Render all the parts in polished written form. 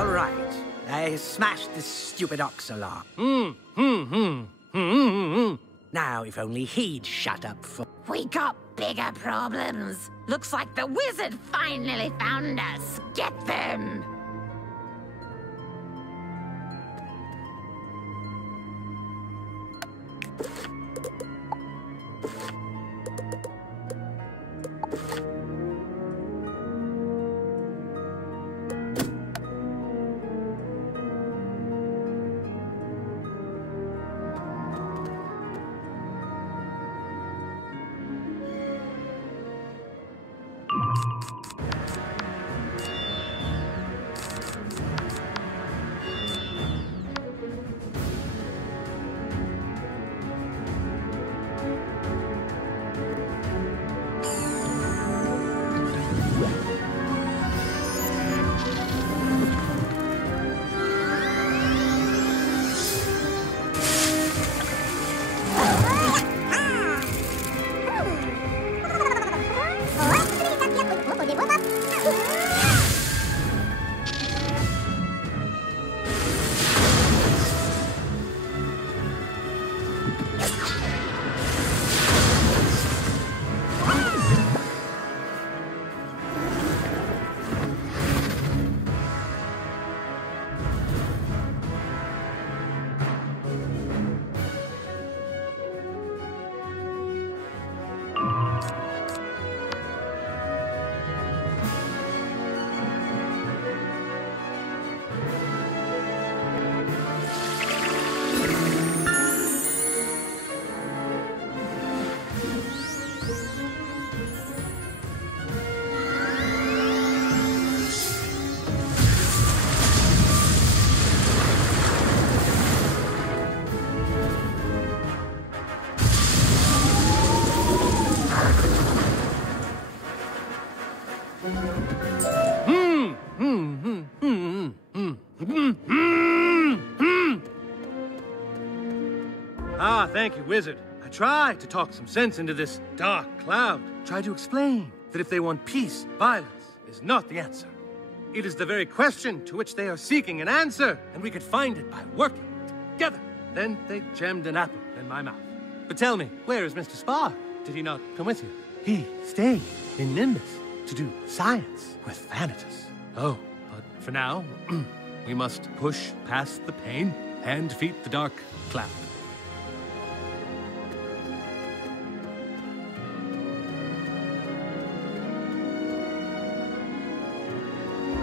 All right. I smashed this stupid ox alarm. Now, if only he'd shut up for... We got bigger problems. Looks like the wizard finally found us. Get them! Ah, thank you, Wizard. I tried to talk some sense into this dark cloud. Tried to explain that if they want peace, violence is not the answer. It is the very question to which they are seeking an answer, and we could find it by working together. Then they jammed an apple in my mouth. But tell me, where is Mr. Spark? Did he not come with you? He stayed in Nimbus to do science with Vanitas. Oh, but for now, we must push past the pain and defeat the dark cloud.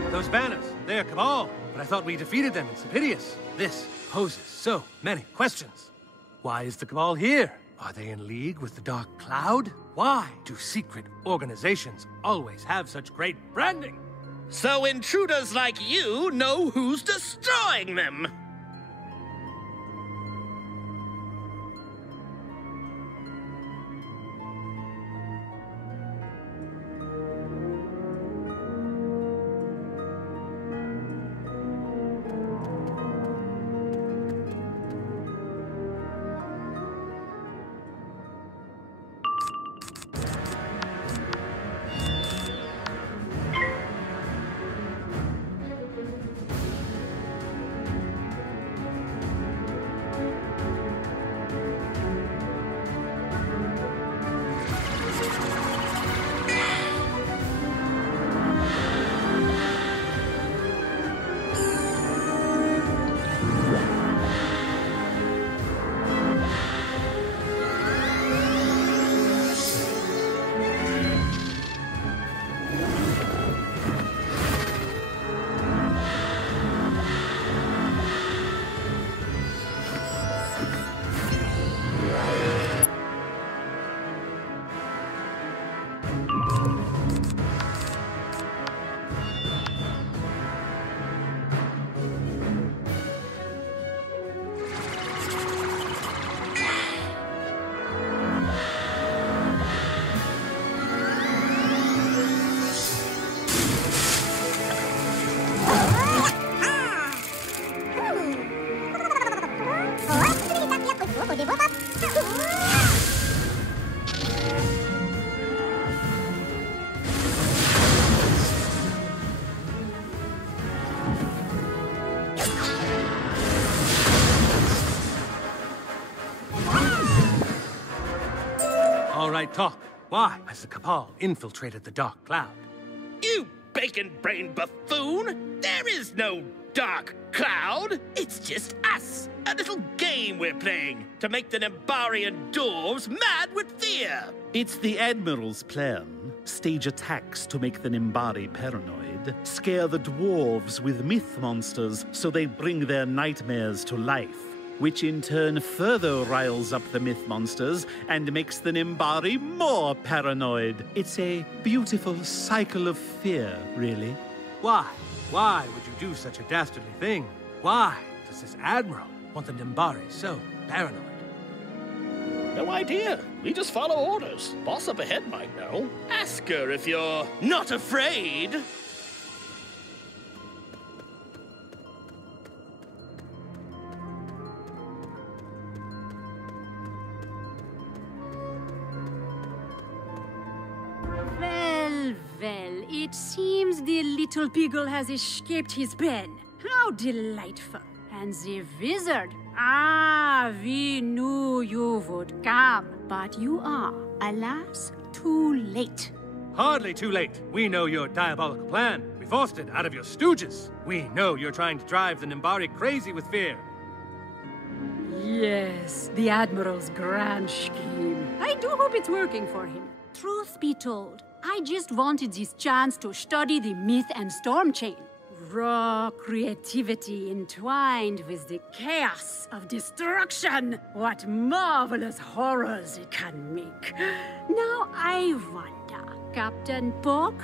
Those banners, they're Cabal, but I thought we defeated them in Empyrea. This poses so many questions. Why is the Cabal here? Are they in league with the Dark Cloud? Why do secret organizations always have such great branding? So intruders like you know who's destroying them! talk. Why has the Cabal infiltrated the Dark Cloud? You bacon-brained buffoon! There is no dark cloud! It's just us! A little game we're playing to make the Nembarian dwarves mad with fear! It's the Admiral's plan. Stage attacks to make the Nimbari paranoid. Scare the dwarves with myth monsters so they bring their nightmares to life. Which in turn further riles up the myth monsters and makes the Nimbari more paranoid. It's a beautiful cycle of fear, really. Why? Why would you do such a dastardly thing? Why does this Admiral want the Nimbari so paranoid? No idea. We just follow orders. Boss up ahead might know. Ask her if you're not afraid. Well, it seems the little beagle has escaped his pen. How delightful. And the wizard. Ah, we knew you would come. But you are, alas, too late. Hardly too late. We know your diabolical plan. We forced it out of your stooges. We know you're trying to drive the Nimbari crazy with fear. Yes, the Admiral's grand scheme. I do hope it's working for him. Truth be told, I just wanted this chance to study the myth and storm chain. Raw creativity entwined with the chaos of destruction. What marvelous horrors it can make. Now I wonder, Captain Pork,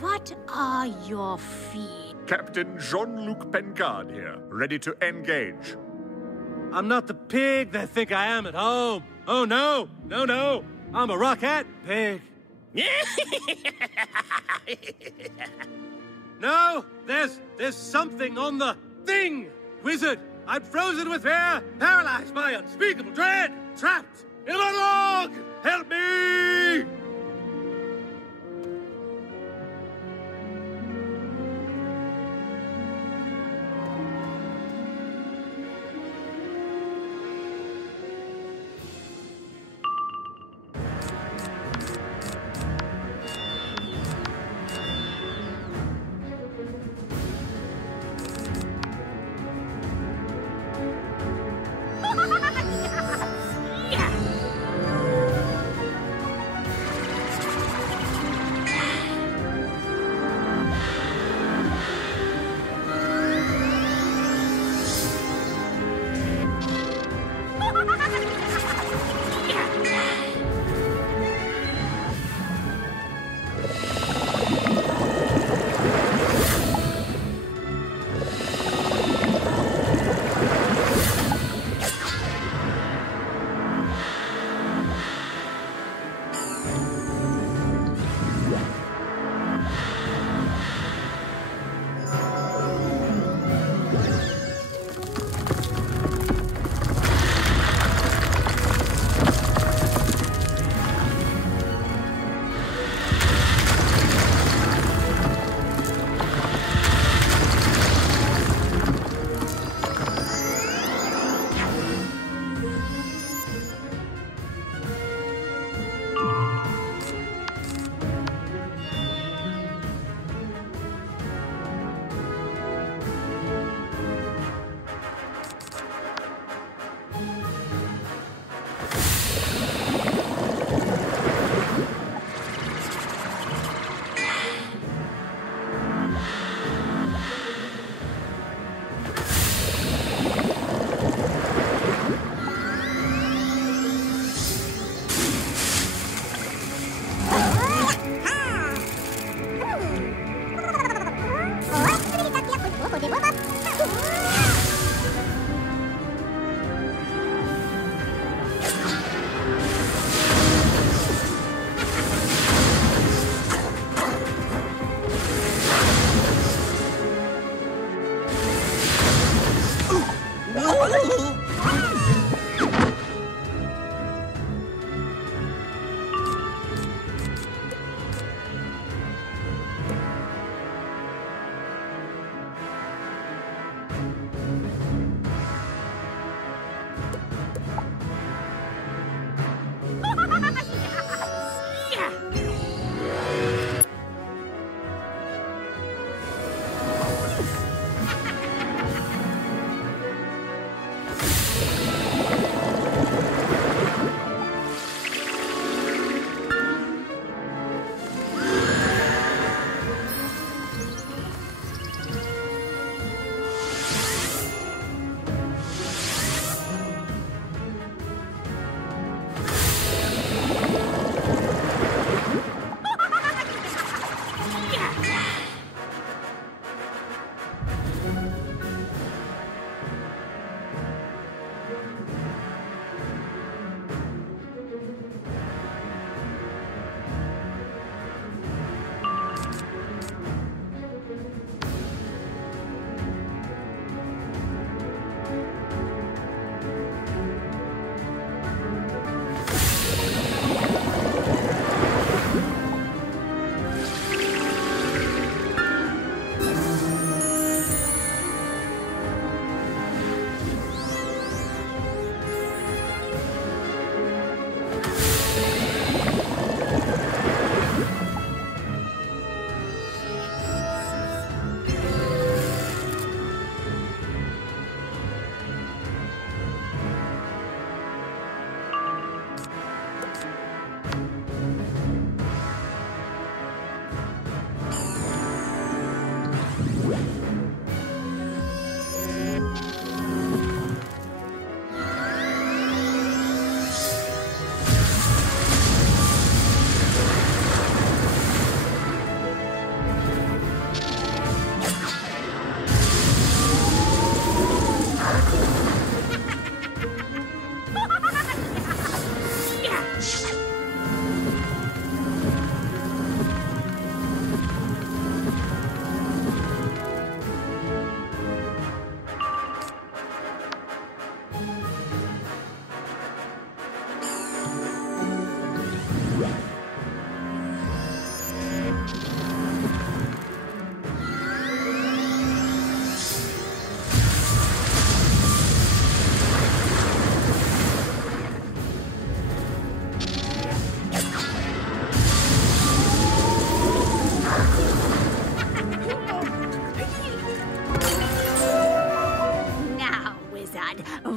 what are your feet? Captain Jean-Luc Pengard here, ready to engage. I'm not the pig they think I am at home. Oh, no. No, no. I'm a rocket pig. No, there's something on the thing. Wizard, I'm frozen with fear, paralyzed by unspeakable dread, trapped in a log. Help me!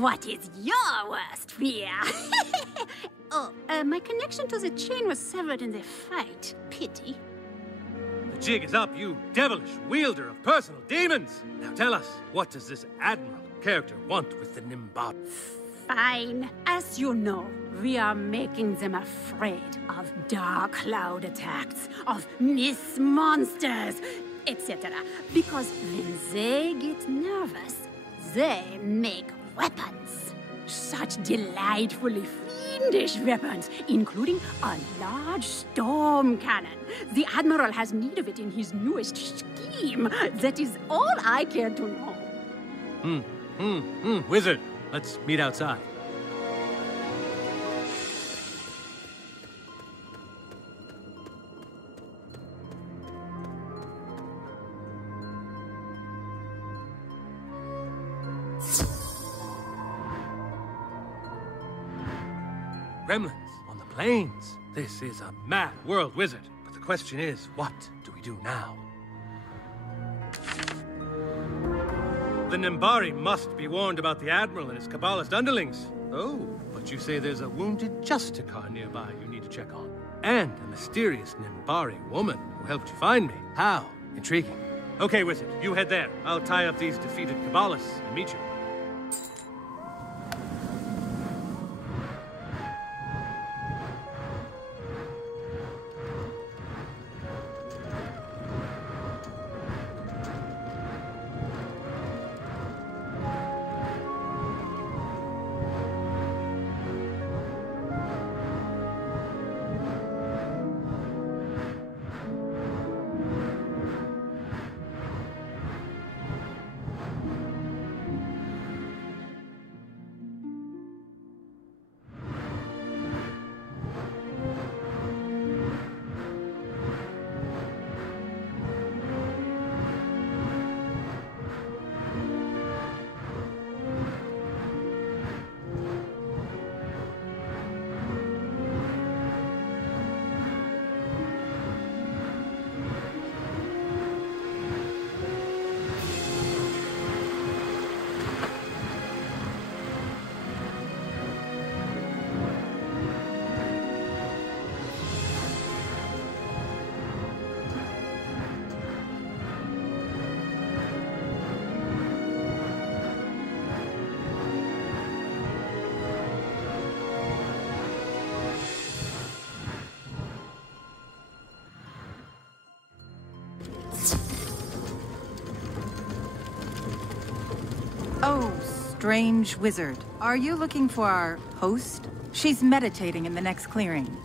What is your worst fear? My connection to the chain was severed in the fight. Pity. The jig is up, you devilish wielder of personal demons! Now tell us, what does this Admiral character want with the Nimbari? Fine. As you know, we are making them afraid of dark cloud attacks, of myth monsters, etc. Because when they get nervous, they make weapons. Such delightfully fiendish weapons, including a large storm cannon. The Admiral has need of it in his newest scheme. That is all I care to know. Wizard, let's meet outside. Gremlins on the plains. This is a mad world, Wizard. But the question is, what do we do now? The Nimbari must be warned about the Admiral and his Cabalist underlings. Oh, but you say there's a wounded Justicar nearby you need to check on. And a mysterious Nimbari woman who helped you find me. How? Intriguing. Okay, Wizard, you head there. I'll tie up these defeated Cabalists and meet you. Oh, strange wizard. Are you looking for our host? She's meditating in the next clearing.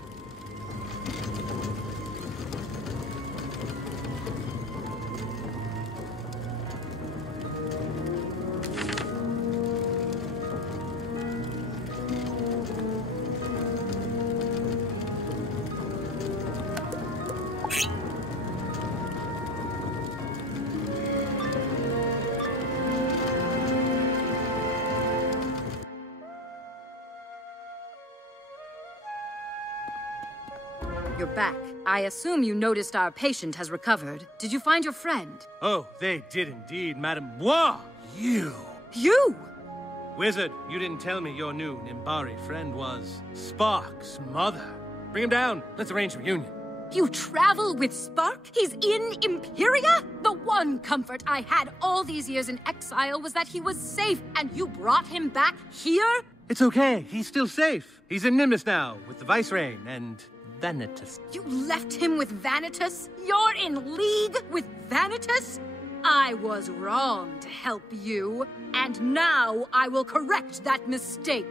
You're back. I assume you noticed our patient has recovered. Did you find your friend? Oh, they did indeed, Madam. Wah! You! You! Wizard, you didn't tell me your new Nimbari friend was Spark's mother. Bring him down. Let's arrange a reunion. You travel with Spark? He's in Empyrea? The one comfort I had all these years in exile was that he was safe, and you brought him back here? It's okay. He's still safe. He's in Nimbus now, with the Vicereign and Vanitas. You left him with Vanitas? You're in league with Vanitas? I was wrong to help you, and now I will correct that mistake.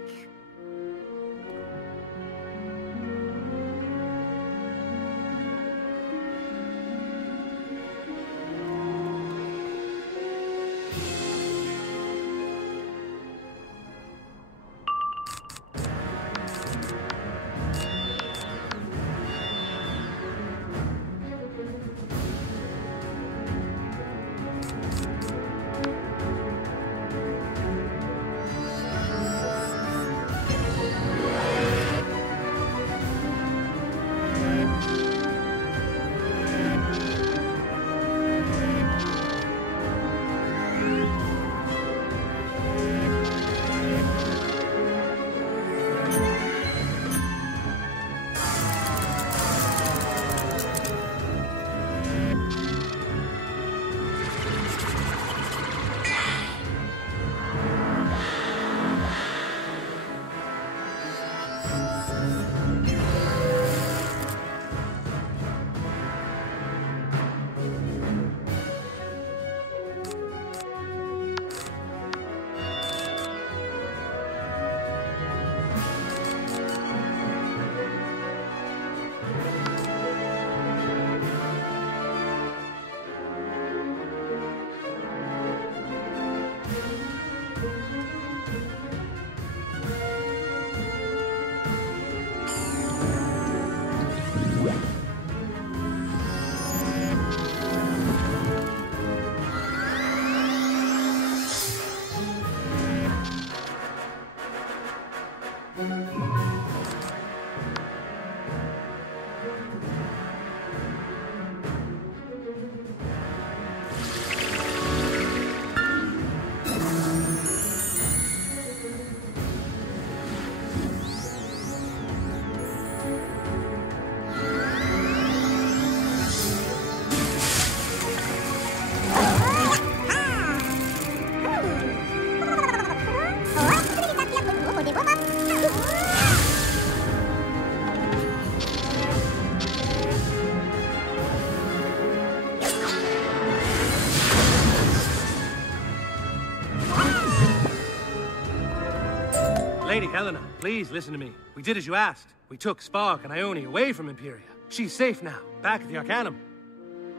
Lady Helena, please listen to me. We did as you asked. We took Spark and Ione away from Empyrea. She's safe now, back at the Arcanum.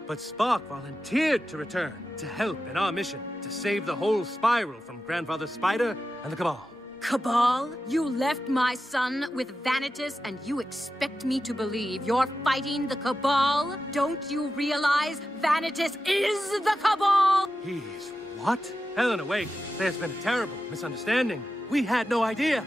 But Spark volunteered to return to help in our mission to save the whole spiral from Grandfather Spider and the Cabal. Cabal, you left my son with Vanitas, and you expect me to believe you're fighting the Cabal? Don't you realize Vanitas is the Cabal? He's what? Helena, wait. There's been a terrible misunderstanding. We had no idea.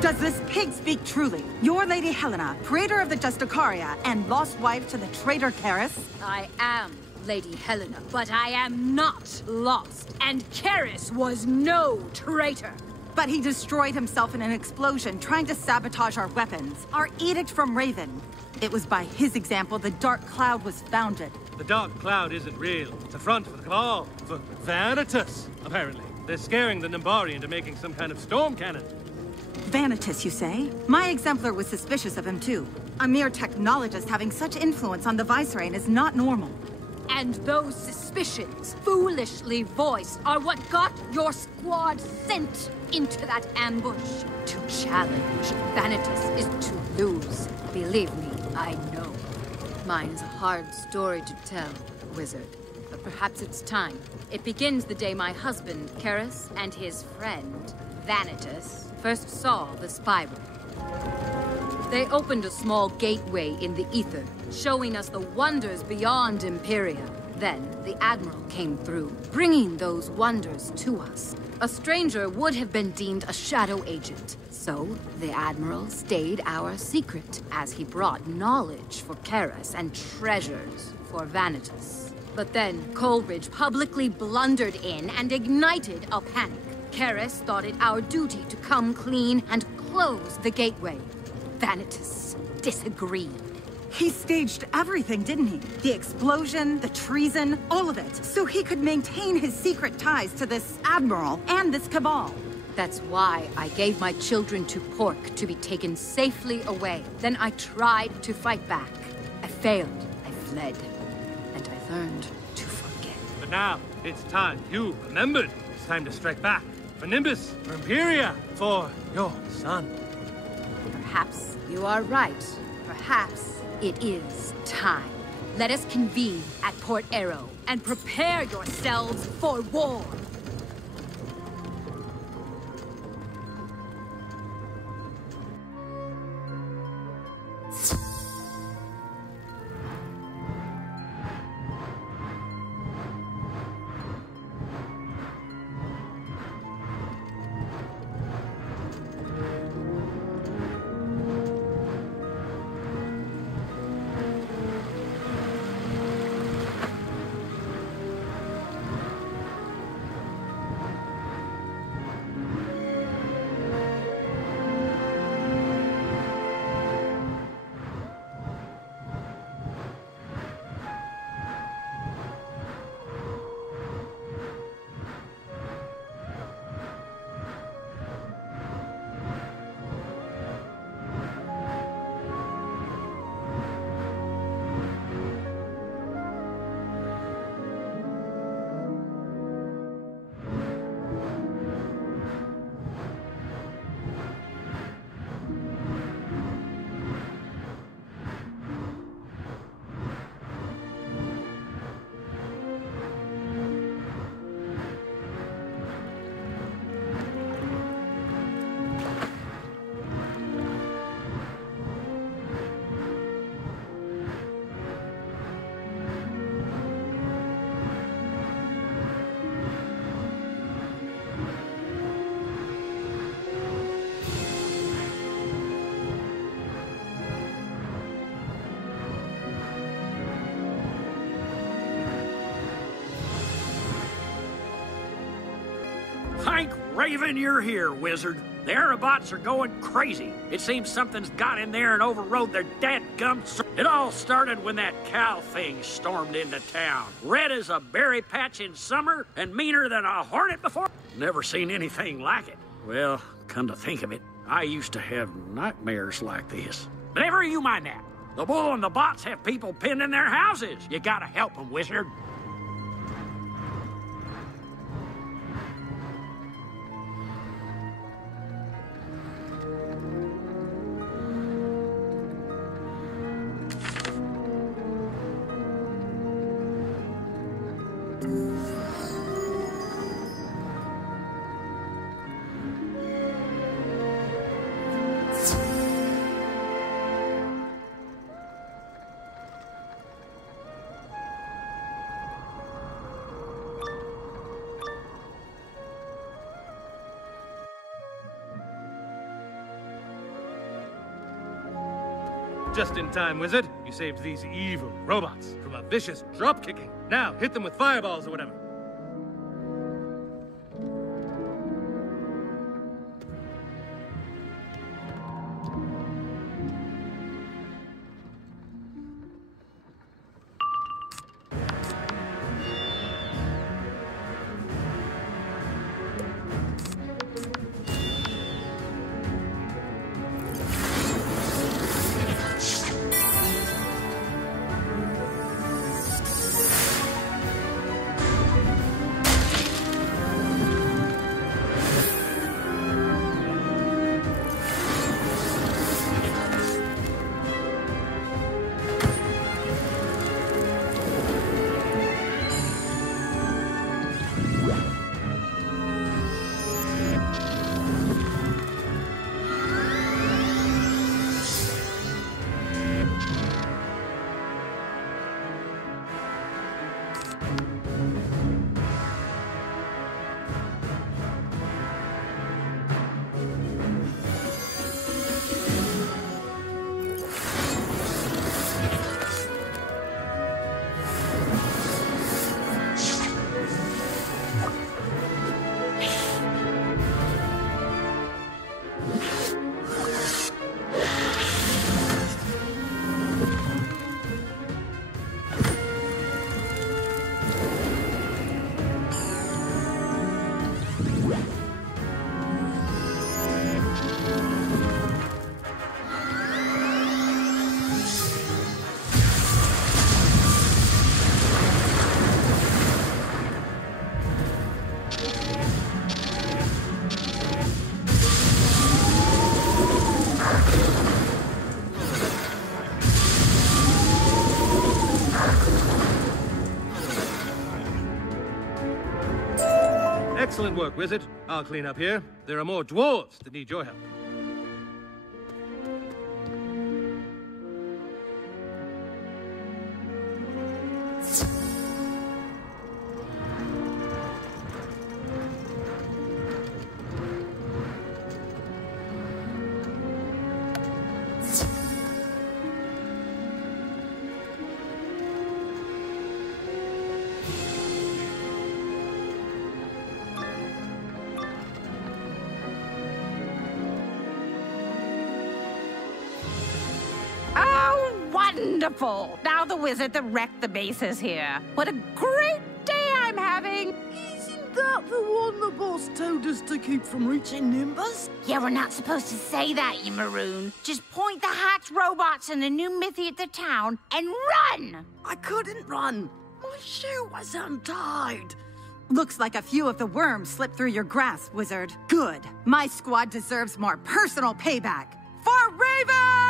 Does this pig speak truly? You're Lady Helena, creator of the Justicaria, and lost wife to the traitor Karis? I am Lady Helena, but I am not lost. And Karis was no traitor. But he destroyed himself in an explosion, trying to sabotage our weapons. Our edict from Raven. It was by his example the Dark Cloud was founded. The Dark Cloud isn't real. It's a front for the Cabal. For Vanitas, apparently. They're scaring the Nimbari into making some kind of storm cannon. Vanitas, you say? My exemplar was suspicious of him, too. A mere technologist having such influence on the Vicereign is not normal. And those suspicions, foolishly voiced, are what got your squad sent into that ambush. To challenge Vanitas is to lose. Believe me, I know. Mine's a hard story to tell, Wizard. But perhaps it's time. It begins the day my husband, Karis, and his friend, Vanitas, first saw the spiral. They opened a small gateway in the ether, showing us the wonders beyond Empyrea. Then the Admiral came through, bringing those wonders to us. A stranger would have been deemed a shadow agent, so the Admiral stayed our secret as he brought knowledge for Karis and treasures for Vanitas. But then Coleridge publicly blundered in and ignited a panic. Karis thought it our duty to come clean and close the gateway. Vanitas disagreed. He staged everything, didn't he? The explosion, the treason, all of it, so he could maintain his secret ties to this Admiral and this Cabal. That's why I gave my children to Pork to be taken safely away. Then I tried to fight back. I failed. I fled. And I learned to forget. But now, it's time. You remembered. It's time to strike back. For Nimbus, for Empyrea, for your son. Perhaps you are right. Perhaps it is time. Let us convene at Port Arrow and prepare yourselves for war. Thank Raven you're here, Wizard. The Aerobots are going crazy. It seems something's got in there and overrode their dadgum. It all started when that cow thing stormed into town. Red as a berry patch in summer and meaner than a hornet before. Never seen anything like it. Well, come to think of it, I used to have nightmares like this. But never you mind that. The bull and the bots have people pinned in their houses. You gotta help them, Wizard. Just in time, Wizard. You saved these evil robots from a vicious drop-kicking. Now, hit them with fireballs or whatever. Excellent work, Wizard. I'll clean up here. There are more dwarves that need your help. Wonderful! Now the wizard that wrecked the base is here. What a great day I'm having! Isn't that the one the boss told us to keep from reaching Nimbus? Yeah, we're not supposed to say that, you maroon. Just point the hacked robots and the new Mithy at the town and run! I couldn't run. My shoe was untied. Looks like a few of the worms slipped through your grasp, Wizard. Good. My squad deserves more personal payback. For Raven!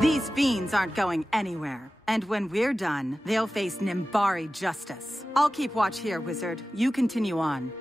These fiends aren't going anywhere. And when we're done, they'll face Nimbari justice. I'll keep watch here, Wizard. You continue on.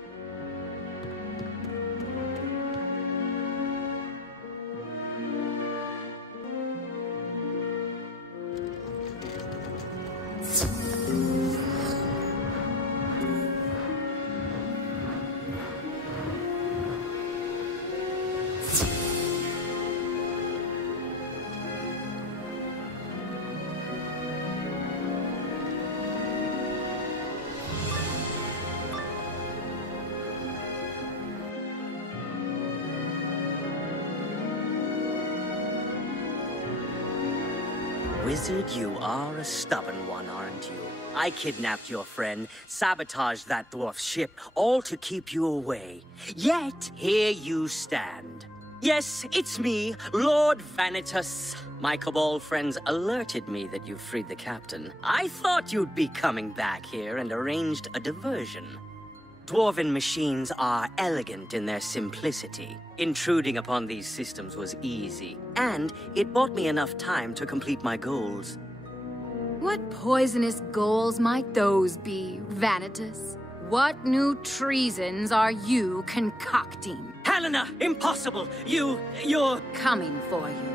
Wizard, you are a stubborn one, aren't you? I kidnapped your friend, sabotaged that dwarf's ship, all to keep you away. Yet, here you stand. Yes, it's me, Lord Vanitas. My Cabal friends alerted me that you freed the captain. I thought you'd be coming back here and arranged a diversion. Dwarven machines are elegant in their simplicity. Intruding upon these systems was easy, and it bought me enough time to complete my goals. What poisonous goals might those be, Vanitas? What new treasons are you concocting? Helena, impossible! You're coming for you.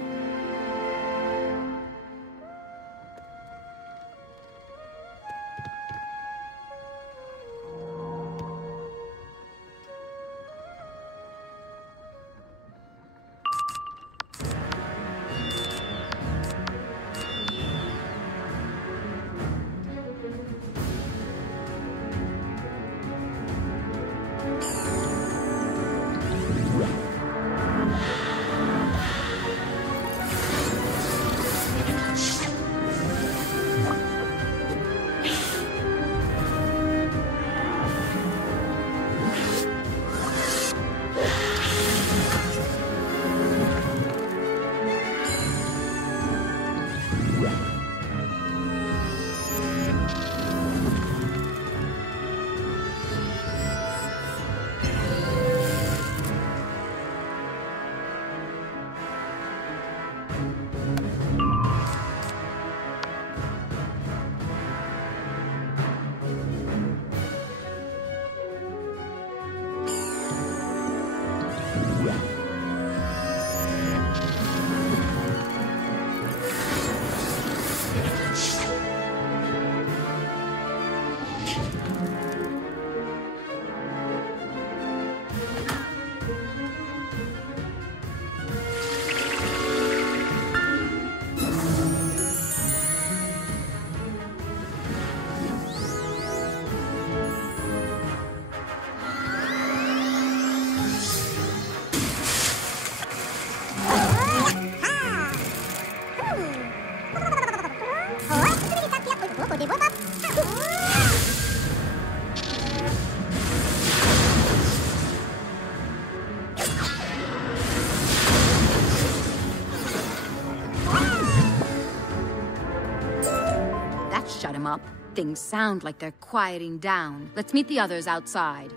Shut him up. Things sound like they're quieting down. Let's meet the others outside.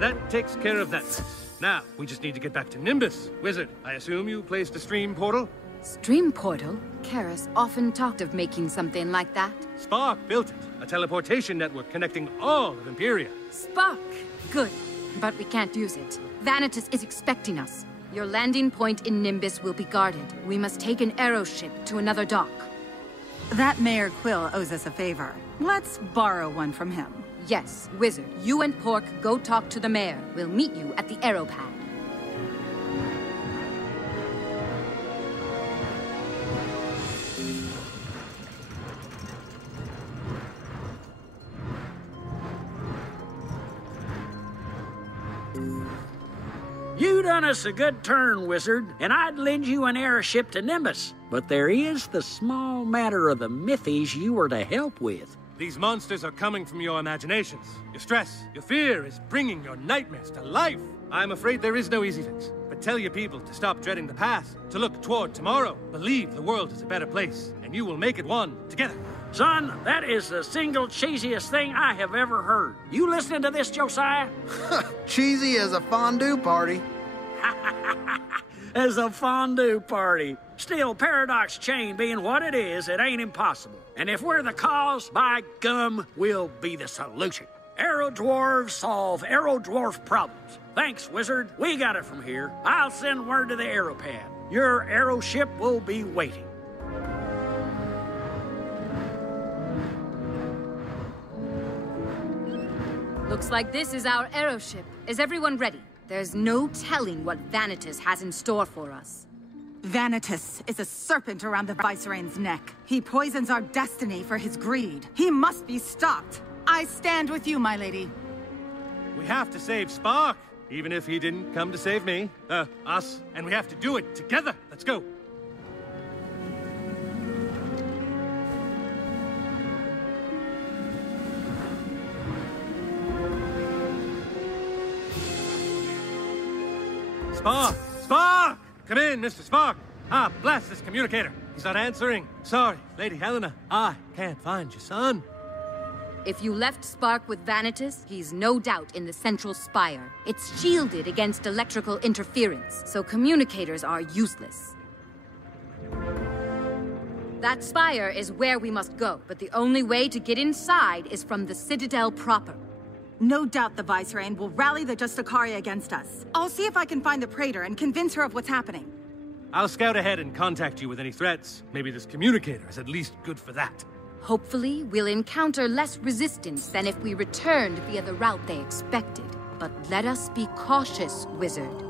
That takes care of that. Now, we just need to get back to Nimbus. Wizard, I assume you placed a stream portal? Stream portal? Karis often talked of making something like that. Spark built it. A teleportation network connecting all of Empyrea. Spark! Good. But we can't use it. Vanitas is expecting us. Your landing point in Nimbus will be guarded. We must take an aeroship to another dock. That Mayor Quill owes us a favor. Let's borrow one from him. Yes, Wizard, you and Pork go talk to the mayor. We'll meet you at the aeropad. You done us a good turn, Wizard, and I'd lend you an airship to Nimbus. But there is the small matter of the mythies you were to help with. These monsters are coming from your imaginations. Your stress, your fear is bringing your nightmares to life. I'm afraid there is no easy fix. But tell your people to stop dreading the past, to look toward tomorrow. Believe the world is a better place, and you will make it one together. Son, that is the single cheesiest thing I have ever heard. You listening to this, Josiah? Cheesy as a fondue party. As a fondue party. Still, Paradox Chain being what it is, it ain't impossible. And if we're the cause, by gum, we'll be the solution. Arrow Dwarves solve Arrow Dwarf problems. Thanks, Wizard. We got it from here. I'll send word to the Arrow Pad. Your arrow ship will be waiting. Looks like this is our aeroship. Is everyone ready? There's no telling what Vanitas has in store for us. Vanitas is a serpent around the Viceroy's neck. He poisons our destiny for his greed. He must be stopped. I stand with you, my lady. We have to save Spark, even if he didn't come to save me. Us. And we have to do it together. Let's go. Spark! Spark! Come in, Mr. Spark. Ah, blast this communicator. He's not answering. Sorry, Lady Helena. I can't find your son. If you left Spark with Vanitas, he's no doubt in the central spire. It's shielded against electrical interference, so communicators are useless. That spire is where we must go, but the only way to get inside is from the Citadel proper. No doubt the Viceroy will rally the Justicaria against us. I'll see if I can find the Praetor and convince her of what's happening. I'll scout ahead and contact you with any threats. Maybe this communicator is at least good for that. Hopefully, we'll encounter less resistance than if we returned via the route they expected. But let us be cautious, Wizard.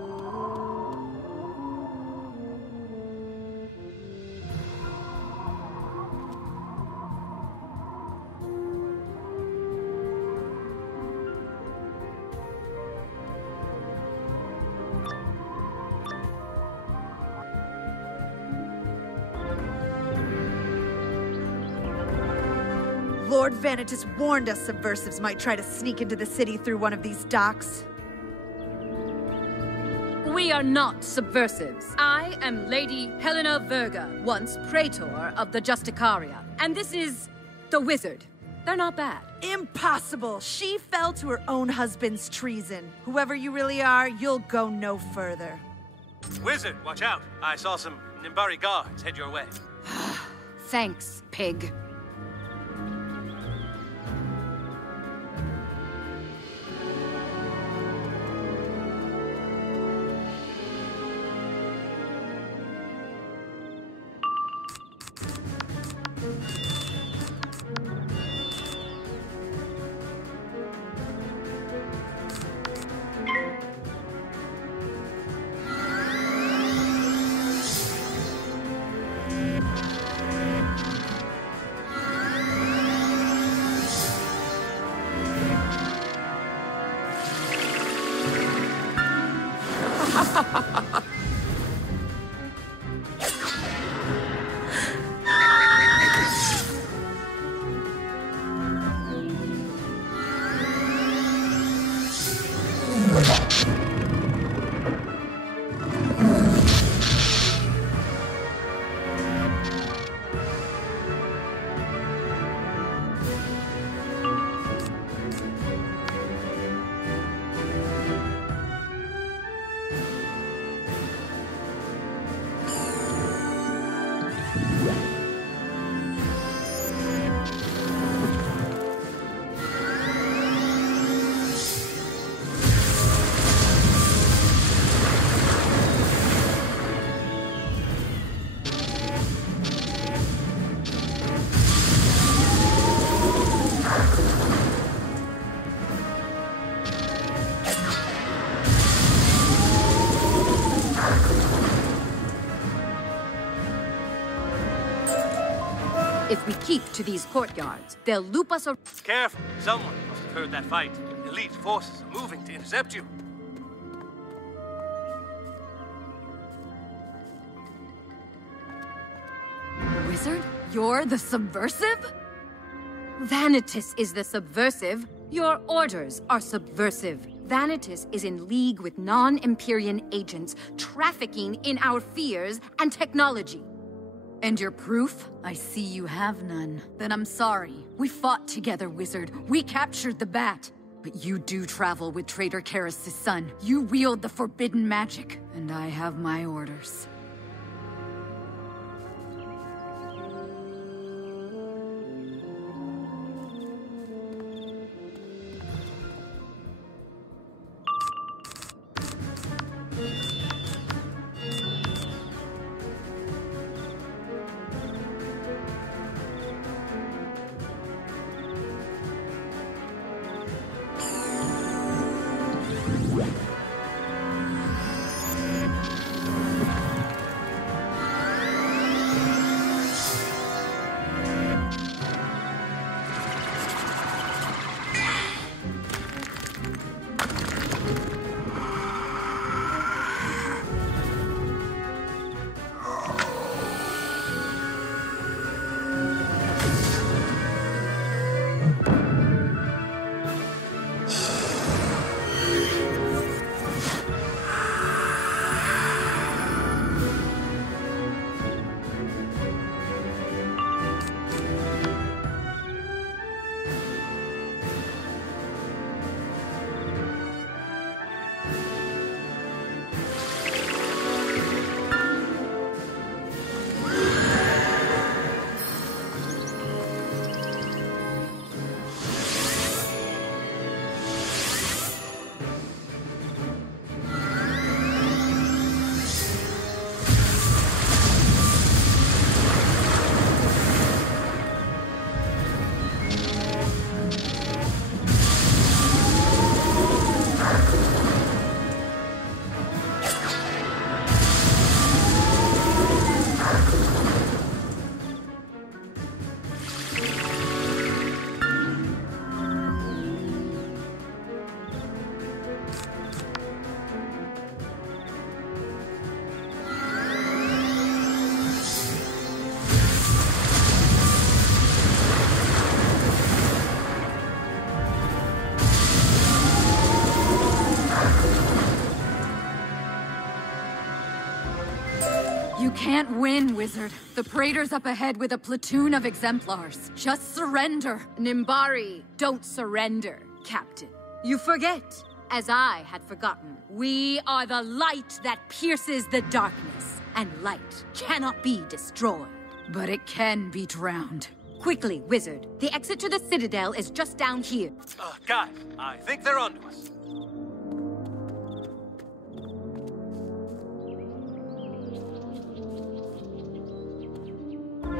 Lord Vanitas warned us subversives might try to sneak into the city through one of these docks. We are not subversives. I am Lady Helena Verga, once Praetor of the Justicaria. And this is the Wizard. They're not bad. Impossible! She fell to her own husband's treason. Whoever you really are, you'll go no further. Wizard, watch out. I saw some Nimbari guards head your way. Thanks, pig. If we keep to these courtyards, they'll loop us around. Careful. Someone must have heard that fight. Elite forces are moving to intercept you. Wizard? You're the subversive? Vanitas is the subversive. Your orders are subversive. Vanitas is in league with non-Empyrean agents, trafficking in our fears and technology. And your proof? I see you have none. Then I'm sorry. We fought together, wizard. We captured the bat. But you do travel with Traitor Karis' son. You wield the forbidden magic. And I have my orders. You can't win, wizard. The Praetor's up ahead with a platoon of exemplars. Just surrender. Nimbari, don't surrender, Captain. You forget, as I had forgotten. We are the light that pierces the darkness, and light cannot be destroyed. But it can be drowned. Quickly, wizard. The exit to the Citadel is just down here. Guys, I think they're onto us.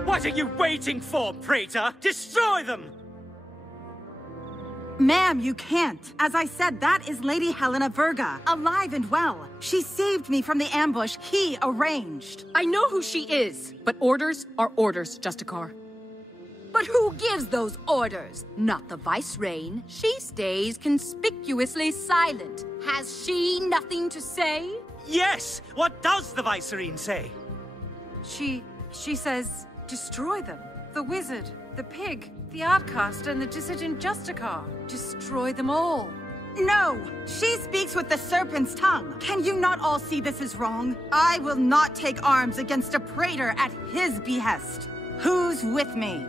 What are you waiting for, Praetor? Destroy them! Ma'am, you can't. As I said, that is Lady Helena Verga, alive and well. She saved me from the ambush he arranged. I know who she is, but orders are orders, Justicar. But who gives those orders? Not the Vice-Reign. She stays conspicuously silent. Has she nothing to say? Yes! What does the Vicereine say? She says, destroy them. The wizard, the pig, the outcast, and the dissident Justicar. Destroy them all. No! She speaks with the serpent's tongue. Can you not all see this is wrong? I will not take arms against a praetor at his behest. Who's with me?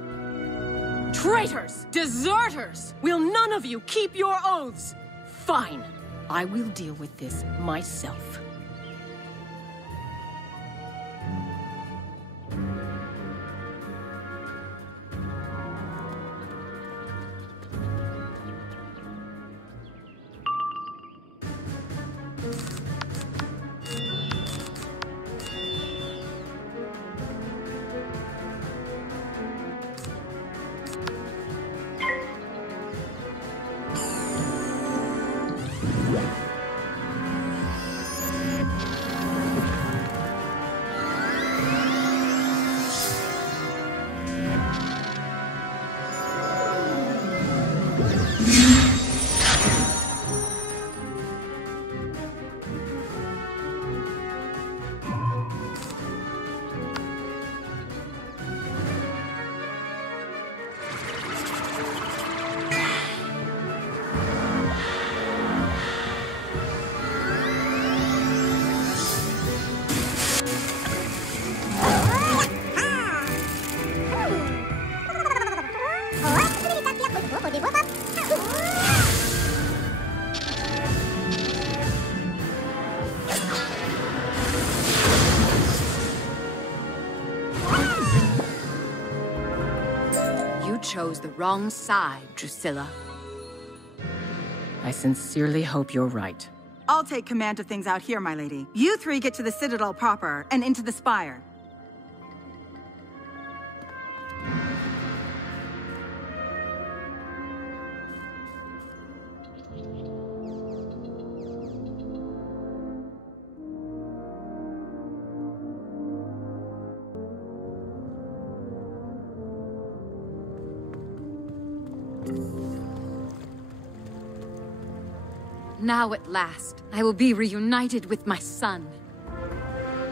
Traitors! Deserters! Will none of you keep your oaths? Fine. I will deal with this myself. chose the wrong side, Drusilla. I sincerely hope you're right. I'll take command of things out here, my lady. You three get to the Citadel proper and into the Spire. Now at last, I will be reunited with my son.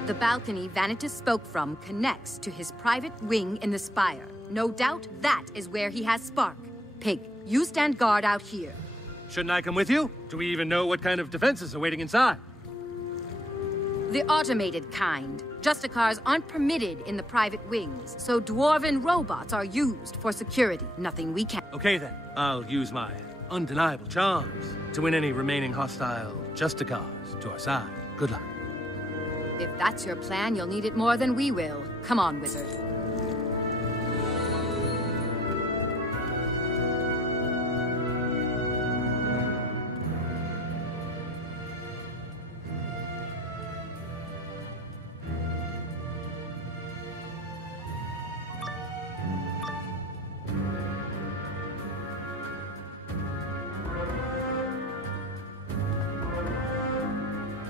The balcony Vanitas spoke from connects to his private wing in the spire. No doubt that is where he has Spark. Pig, you stand guard out here. Shouldn't I come with you? Do we even know what kind of defenses are waiting inside? The automated kind. Justicars aren't permitted in the private wings, so dwarven robots are used for security. Nothing we can. Okay then, I'll use my undeniable charms to win any remaining hostile Justicars to our side. Good luck. If that's your plan, you'll need it more than we will. Come on, wizard.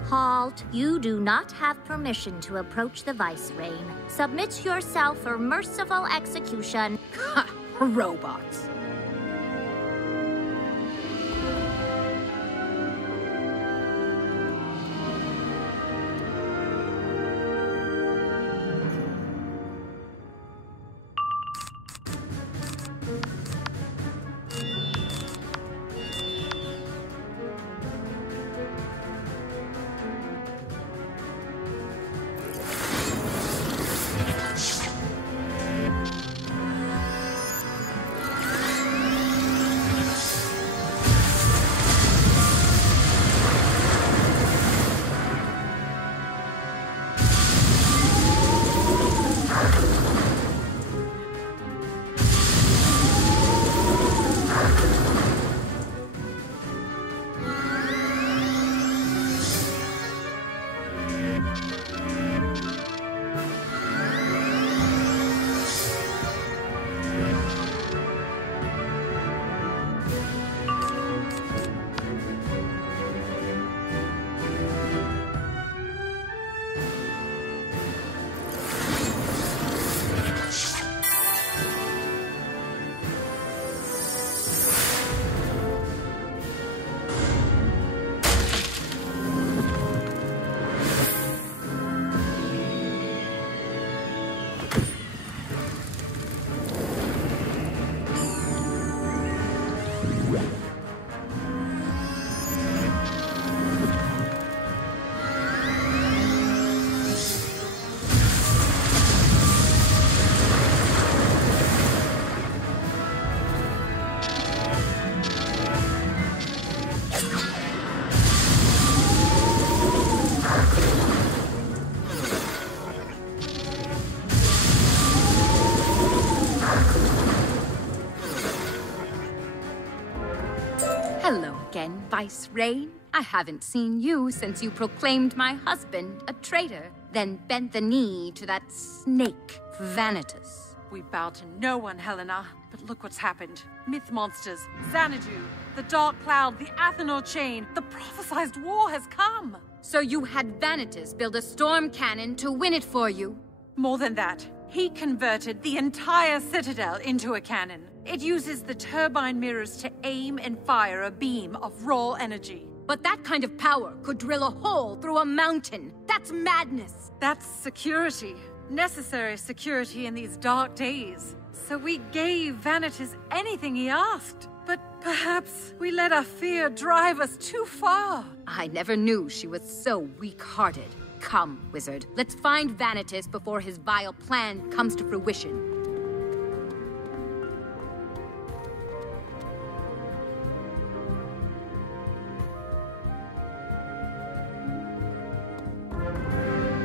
Halt. You do not have permission to approach the Vice Reign. Submit yourself for merciful execution. Ha! Robots. Vice Reign, I haven't seen you since you proclaimed my husband a traitor, then bent the knee to that snake, Vanitas. We bow to no one, Helena, but look what's happened. Myth monsters, Xanadu, the Dark Cloud, the Athanor Chain, the prophesized war has come. So you had Vanitas build a storm cannon to win it for you? More than that. He converted the entire Citadel into a cannon. It uses the turbine mirrors to aim and fire a beam of raw energy. But that kind of power could drill a hole through a mountain. That's madness. That's security. Necessary security in these dark days. So we gave Vanitas anything he asked. But perhaps we let our fear drive us too far. I never knew she was so weak-hearted. Come, wizard. Let's find Vanitas before his vile plan comes to fruition.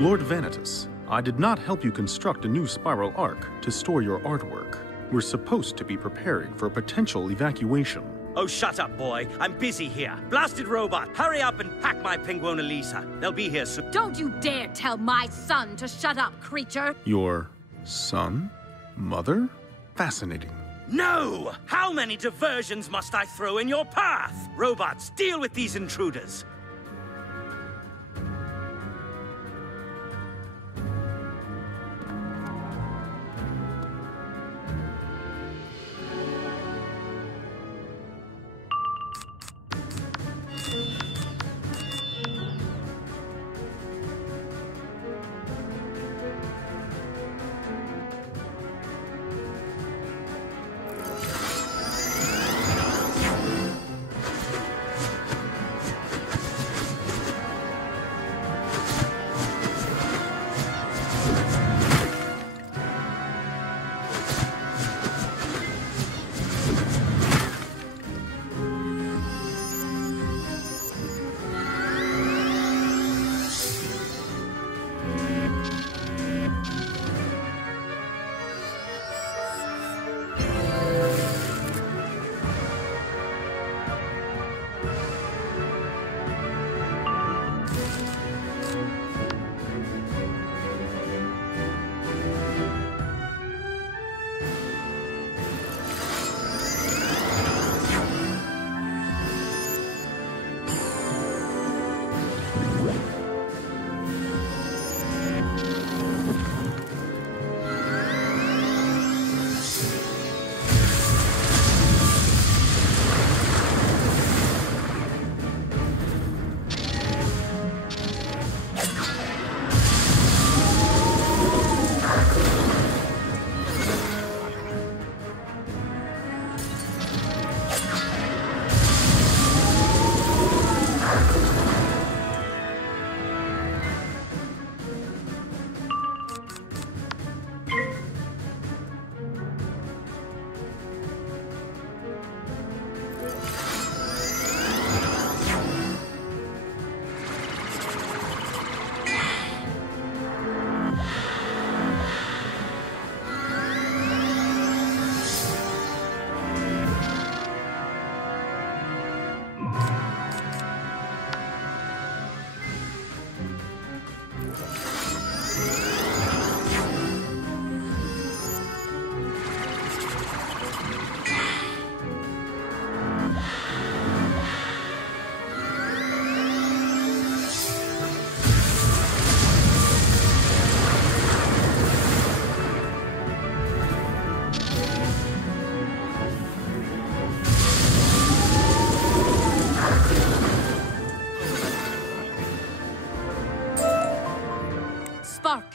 Lord Vanitas, I did not help you construct a new spiral arc to store your artwork. We're supposed to be preparing for a potential evacuation. Oh, shut up, boy. I'm busy here. Blasted robot, hurry up and pack my Penguona Lisa. They'll be here soon. Don't you dare tell my son to shut up, creature! Your son? Mother? Fascinating. No! How many diversions must I throw in your path? Robots, deal with these intruders.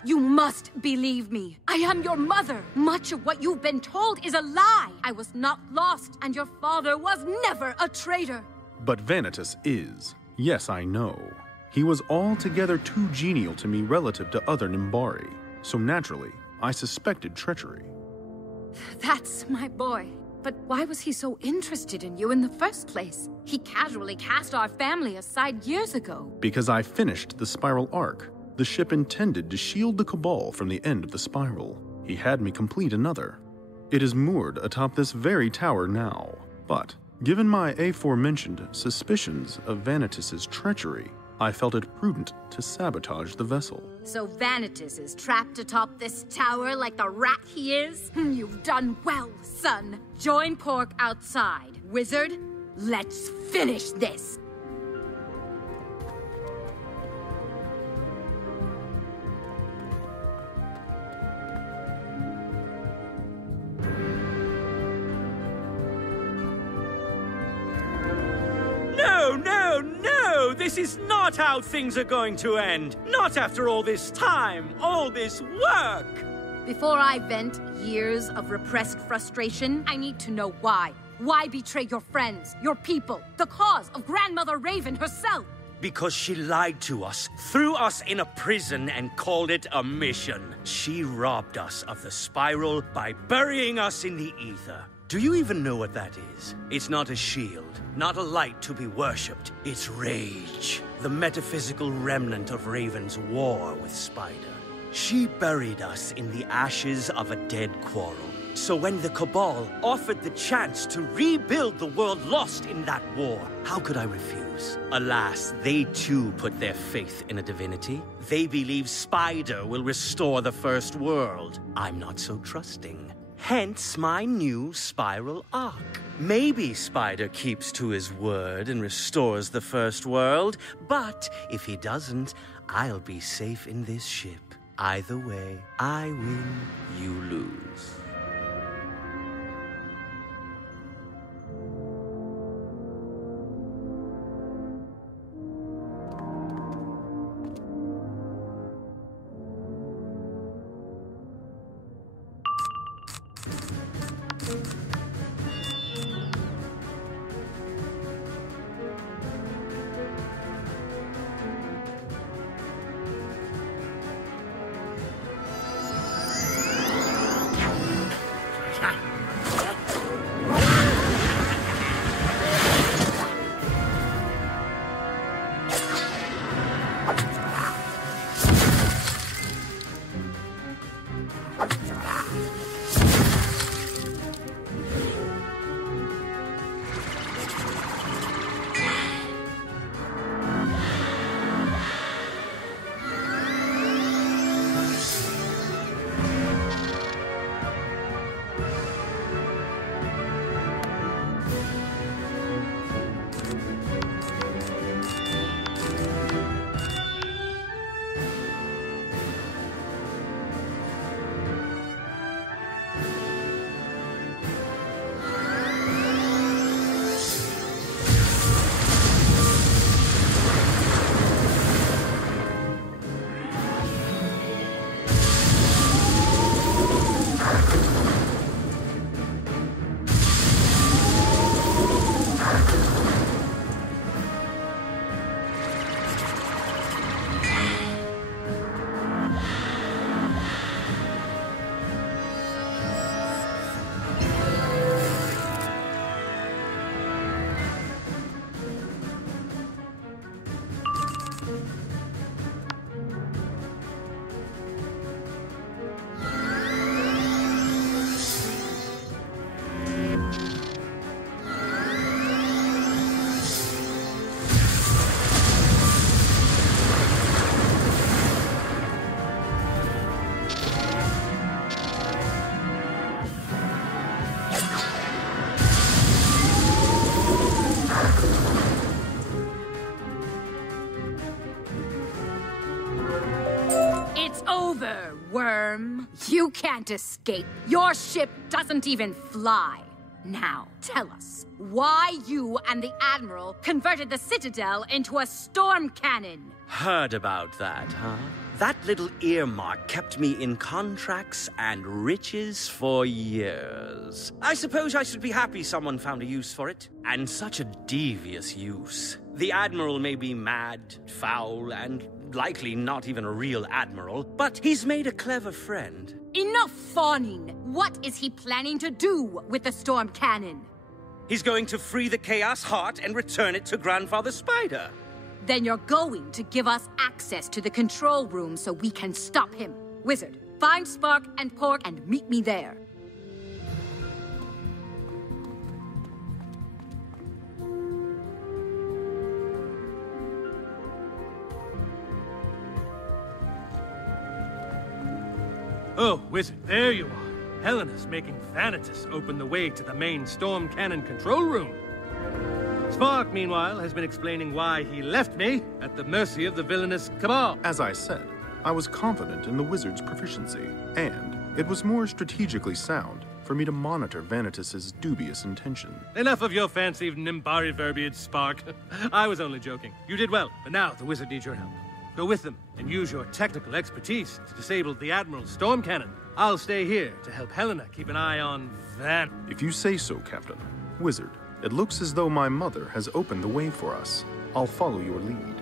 You must believe me. I am your mother. Much of what you've been told is a lie. I was not lost, and your father was never a traitor. But Vanitas is. Yes, I know. He was altogether too genial to me relative to other Nimbari. So naturally, I suspected treachery. That's my boy. But why was he so interested in you in the first place? He casually cast our family aside years ago. Because I finished the spiral arc. The ship intended to shield the Cabal from the end of the spiral. He had me complete another. It is moored atop this very tower now. But, given my aforementioned suspicions of Vanitas' treachery, I felt it prudent to sabotage the vessel. So Vanitas is trapped atop this tower like the rat he is? You've done well, son. Join Pork outside. Wizard, let's finish this. No! This is not how things are going to end. Not after all this time, all this work. Before I vent years of repressed frustration, I need to know why. Why betray your friends, your people, the cause of Grandmother Raven herself? Because she lied to us, threw us in a prison, and called it a mission. She robbed us of the spiral by burying us in the ether. Do you even know what that is? It's not a shield, not a light to be worshipped. It's rage, the metaphysical remnant of Raven's war with Spider. She buried us in the ashes of a dead quarrel, So when the Cabal offered the chance to rebuild the world lost in that war, how could I refuse? Alas, they too put their faith in a divinity. They believe Spider will restore the first world. I'm not so trusting. Hence my new spiral arc. Maybe Spider keeps to his word and restores the first world, but if he doesn't, I'll be safe in this ship. Either way, I win, you lose. Worm. You can't escape. Your ship doesn't even fly. Now, tell us, why you and the Admiral converted the Citadel into a storm cannon? Heard about that, huh? That little earmark kept me in contracts and riches for years. I suppose I should be happy someone found a use for it. And such a devious use. The Admiral may be mad, foul, and likely not even a real Admiral, but he's made a clever friend. Enough fawning! What is he planning to do with the storm cannon? He's going to free the Chaos Heart and return it to Grandfather Spider. Then you're going to give us access to the control room so we can stop him. Wizard, find Spark and Pork and meet me there. Oh, Wizard, there you are. Helena's making Thanatos open the way to the main storm cannon control room. Spark, meanwhile, has been explaining why he left me at the mercy of the villainous Cabal. As I said, I was confident in the wizard's proficiency, and it was more strategically sound for me to monitor Vanitas's dubious intention. Enough of your fancy Nimbari verbiage, Spark. I was only joking. You did well, but now the wizard needs your help. Go with them and use your technical expertise to disable the Admiral's storm cannon. I'll stay here to help Helena keep an eye on Van. If you say so, Captain. Wizard, it looks as though my mother has opened the way for us. I'll follow your lead.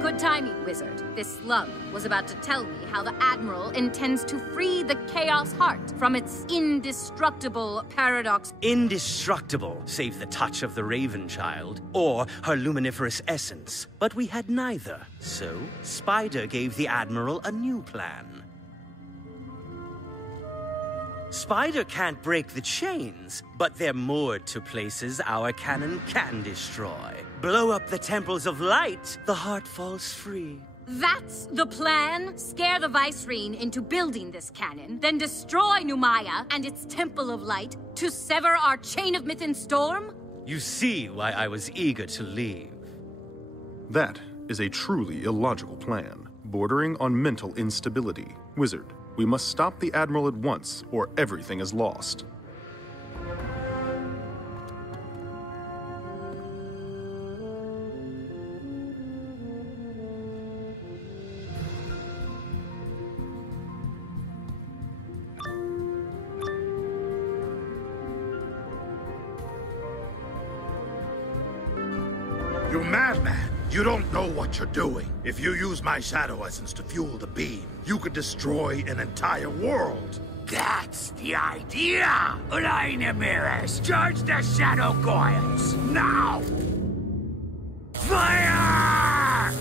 Good Good timing, Wizard. This slug was about to tell me how the Admiral intends to free the Chaos Heart from its indestructible paradox. Indestructible, save the touch of the Raven Child, or her luminiferous essence. But we had neither. So, Spider gave the Admiral a new plan. Spider can't break the chains, but they're moored to places our cannon can destroy. Blow up the temples of light, the heart falls free. That's the plan? Scare the Vicereine into building this cannon, then destroy Numaya and its Temple of Light to sever our chain of myth and storm? You see why I was eager to leave. That is a truly illogical plan, bordering on mental instability. Wizard, we must stop the Admiral at once, or everything is lost. You madman! You don't know what you're doing. If you use my shadow essence to fuel the beam, you could destroy an entire world. That's the idea! Align the mirrors! Charge the shadow coils! Now! Fire!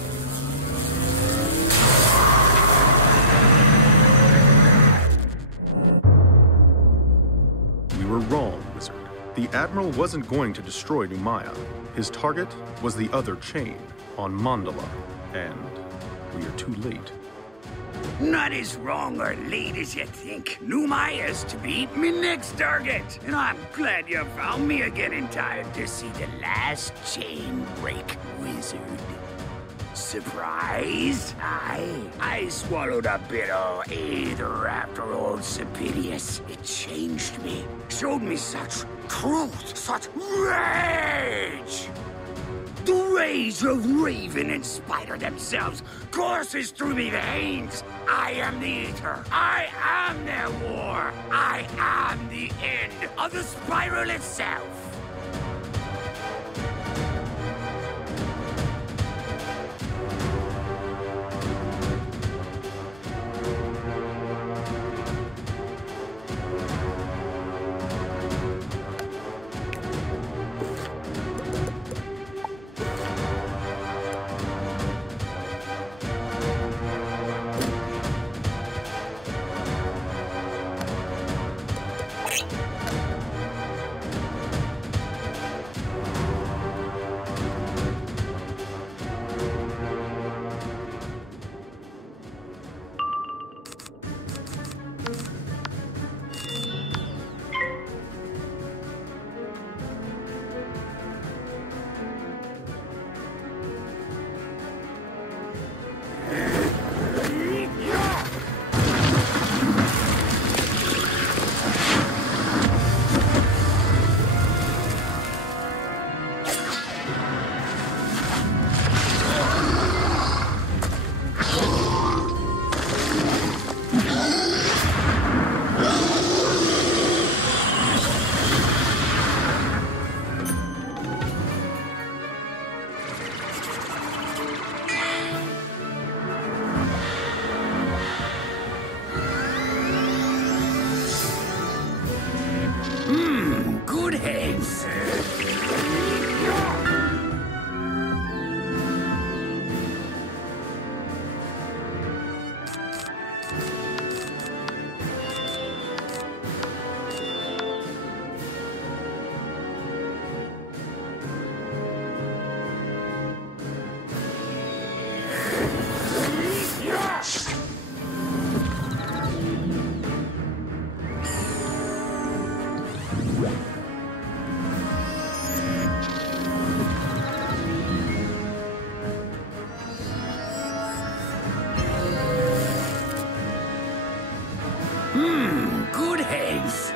We were wrong, Wizard. The Admiral wasn't going to destroy Numaya. His target was the other chain, on Mandala, and we are too late. Not as wrong or late as you think. Numaya's to be me next target. And I'm glad you found me again in time to see the last chain break, Wizard. Surprise? I swallowed a bit of aether after old Superius. It changed me. Showed me such truth, such rage. The rage of Raven and Spider themselves courses through me veins. I am the Ether. I am their war. I am the end of the spiral itself. Good heads. Good heads.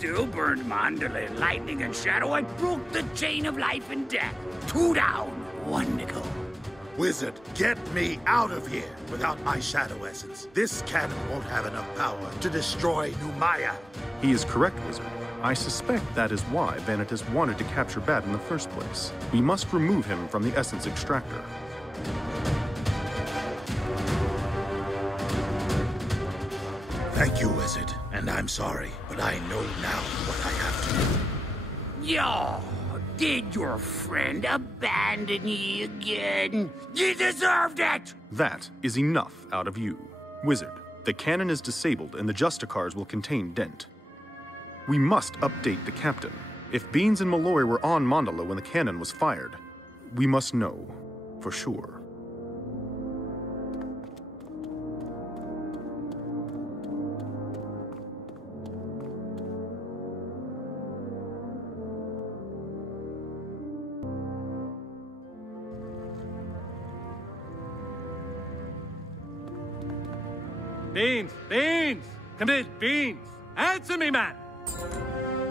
still burned Mandalay, lightning and shadow. I broke the chain of life and death. 2 down, 1 to go. Wizard, get me out of here. Without my shadow essence, this cannon won't have enough power to destroy Numaya. He is correct, Wizard. I suspect that is why Vanitas wanted to capture Bat in the first place. We must remove him from the essence extractor. Thank you, Wizard. And I'm sorry, but I know now what I have to do. Yo, did your friend abandon you again? You deserved it! That is enough out of you. Wizard, the cannon is disabled and the Justicars will contain Dent. We must update the captain. If Beans and Malloy were on Mandala when the cannon was fired, we must know for sure. Beans! Beans! Come in, Beans! Answer me, man!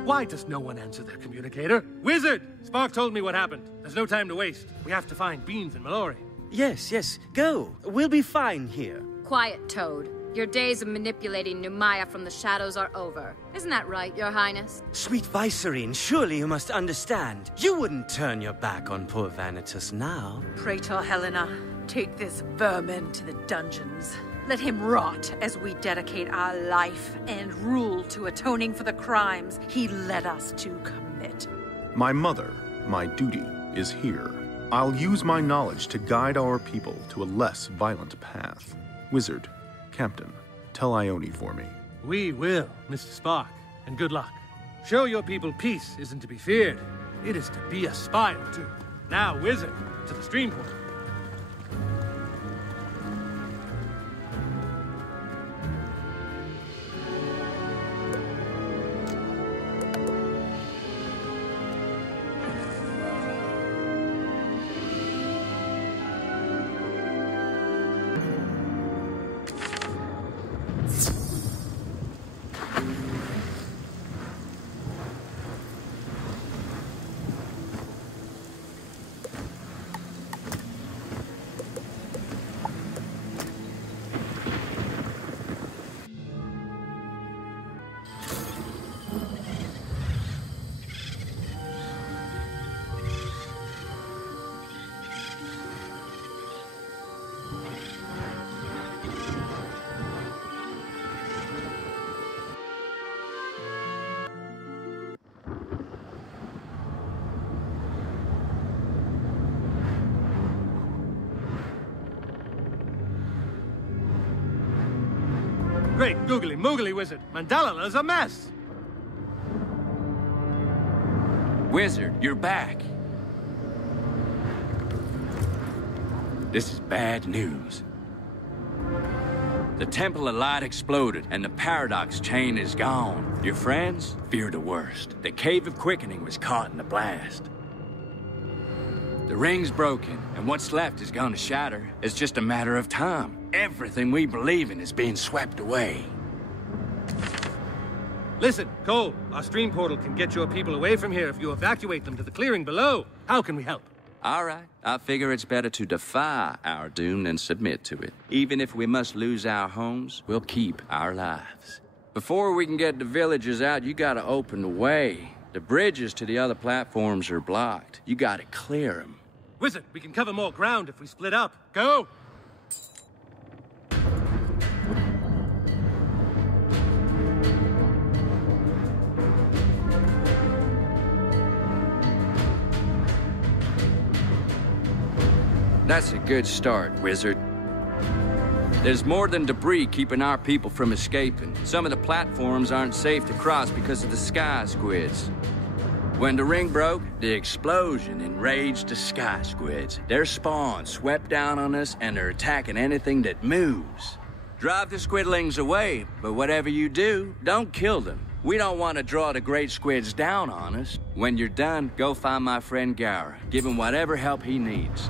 Why does no one answer their communicator? Wizard! Spark told me what happened. There's no time to waste. We have to find Beans and Mallory. Yes, go. We'll be fine here. Quiet, Toad. Your days of manipulating Numaya from the shadows are over. Isn't that right, Your Highness? Sweet Vicerine, surely you must understand. You wouldn't turn your back on poor Vanitas now. Praetor Helena, take this vermin to the dungeons. Let him rot as we dedicate our life and rule to atoning for the crimes he led us to commit. My mother, my duty, is here. I'll use my knowledge to guide our people to a less violent path. Wizard, Captain, tell Ione for me. We will, Mr. Spark, and good luck. Show your people peace isn't to be feared. It is to be aspired to. Now, Wizard, to the stream portal. Great googly moogly, Wizard. Mandalala's a mess. Wizard, you're back. This is bad news. The Temple of Light exploded, and the Paradox Chain is gone. Your friends fear the worst. The Cave of Quickening was caught in the blast. The ring's broken, and what's left is gonna shatter. It's just a matter of time. Everything we believe in is being swept away. Listen, Cole, our stream portal can get your people away from here if you evacuate them to the clearing below. How can we help? All right. I figure it's better to defy our doom than submit to it. Even if we must lose our homes, we'll keep our lives. Before we can get the villagers out, you gotta open the way. The bridges to the other platforms are blocked. You gotta clear them. Wizard, we can cover more ground if we split up. Go! That's a good start, Wizard. There's more than debris keeping our people from escaping. Some of the platforms aren't safe to cross because of the sky squids. When the ring broke, the explosion enraged the sky squids. Their spawn swept down on us, and they're attacking anything that moves. Drive the squidlings away, but whatever you do, don't kill them. We don't want to draw the great squids down on us. When you're done, go find my friend Gara. Give him whatever help he needs.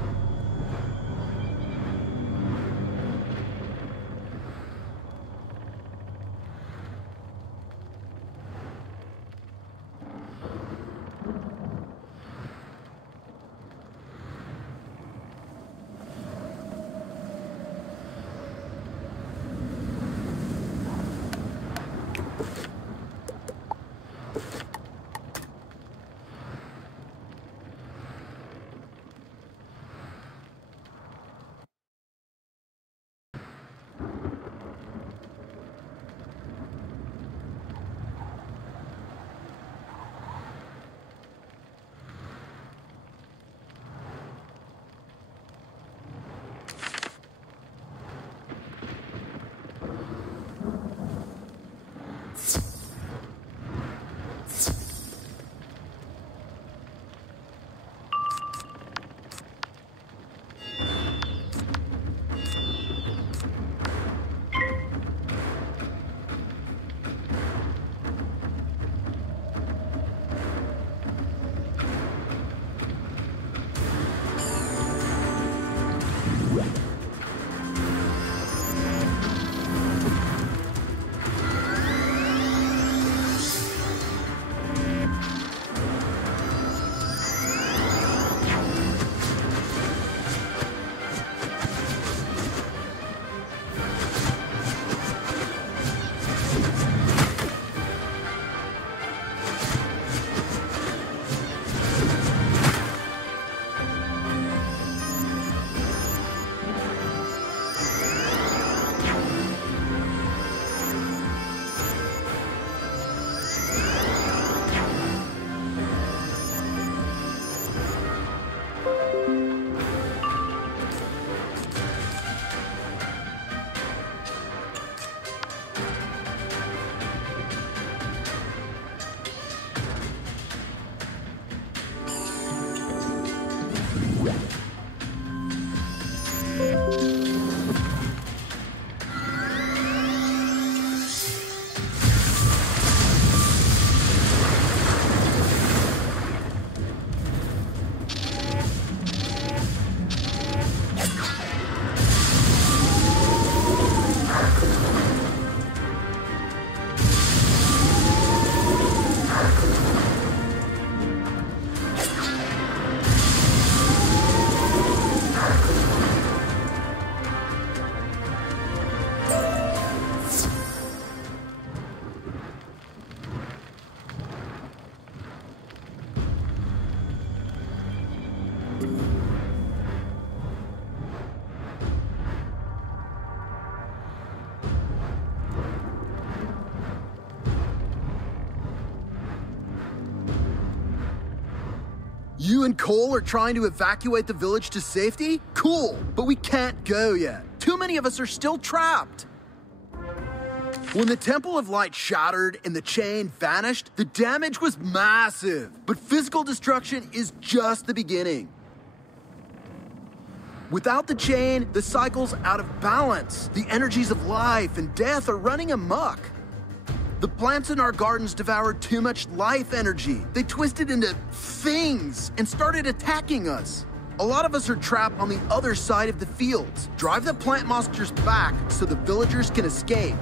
You and Cole are trying to evacuate the village to safety? Cool, but we can't go yet. Too many of us are still trapped. When the Temple of Light shattered and the chain vanished, the damage was massive. But physical destruction is just the beginning. Without the chain, the cycle's out of balance. The energies of life and death are running amok. The plants in our gardens devoured too much life energy. They twisted into things and started attacking us. A lot of us are trapped on the other side of the fields. Drive the plant monsters back so the villagers can escape.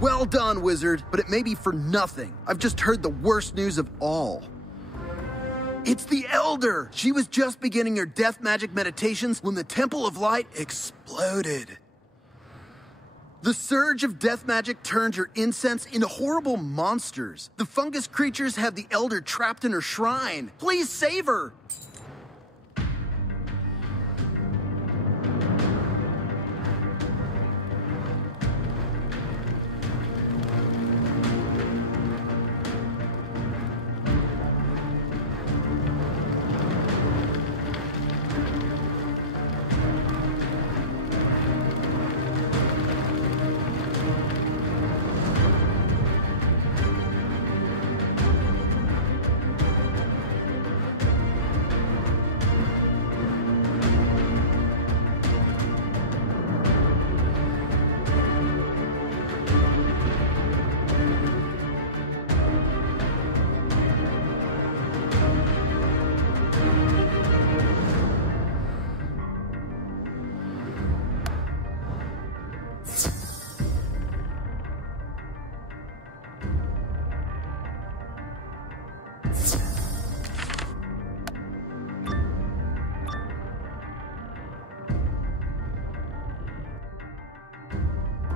Well done, Wizard, but it may be for nothing. I've just heard the worst news of all. It's the Elder! She was just beginning her death magic meditations when the Temple of Light exploded. The surge of death magic turned her incense into horrible monsters. The fungus creatures have the Elder trapped in her shrine. Please save her!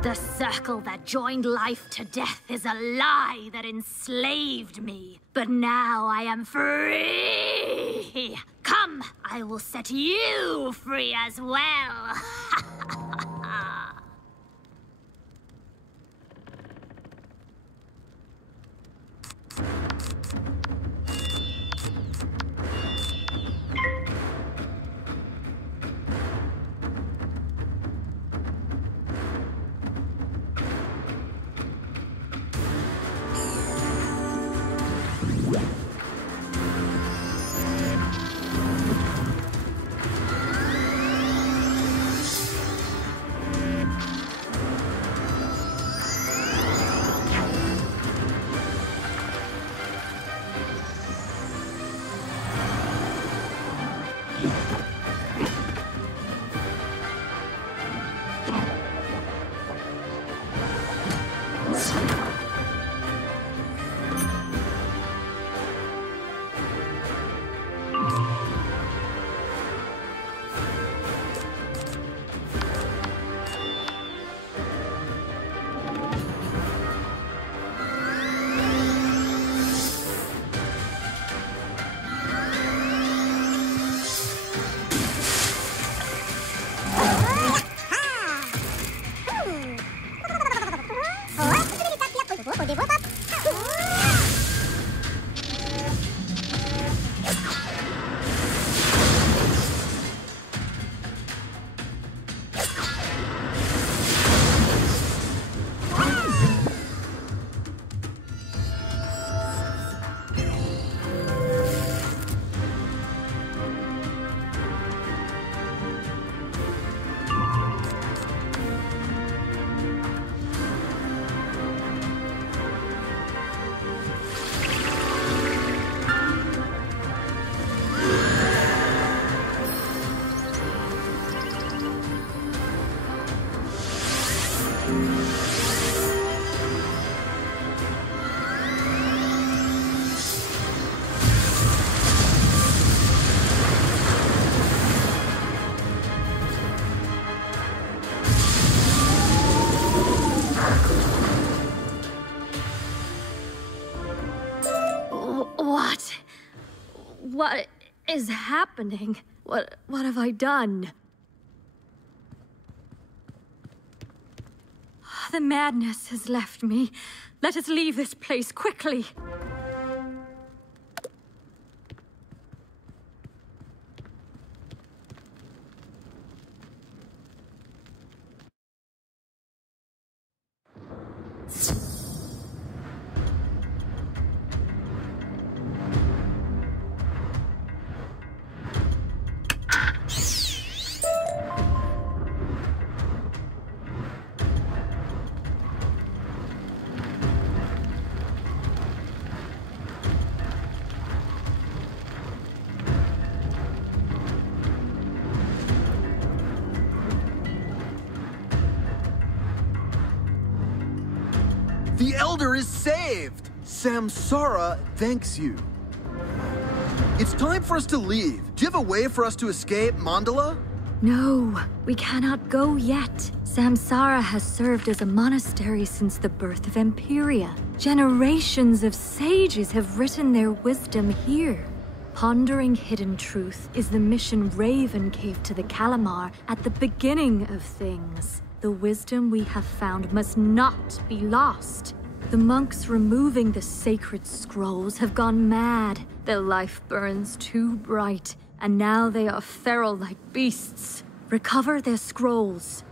The circle that joined life to death is a lie that enslaved me. But now I am free! Come, I will set you free as well! What is happening? What have I done? The madness has left me. Let us leave this place quickly. The Elder is saved! Samsara thanks you. It's time for us to leave. Do you have a way for us to escape, Mandala? No, we cannot go yet. Samsara has served as a monastery since the birth of Empyrea. Generations of sages have written their wisdom here. Pondering hidden truth is the mission Raven gave to the Calamar at the beginning of things. The wisdom we have found must not be lost. The monks removing the sacred scrolls have gone mad. Their life burns too bright, and now they are feral like beasts. Recover their scrolls.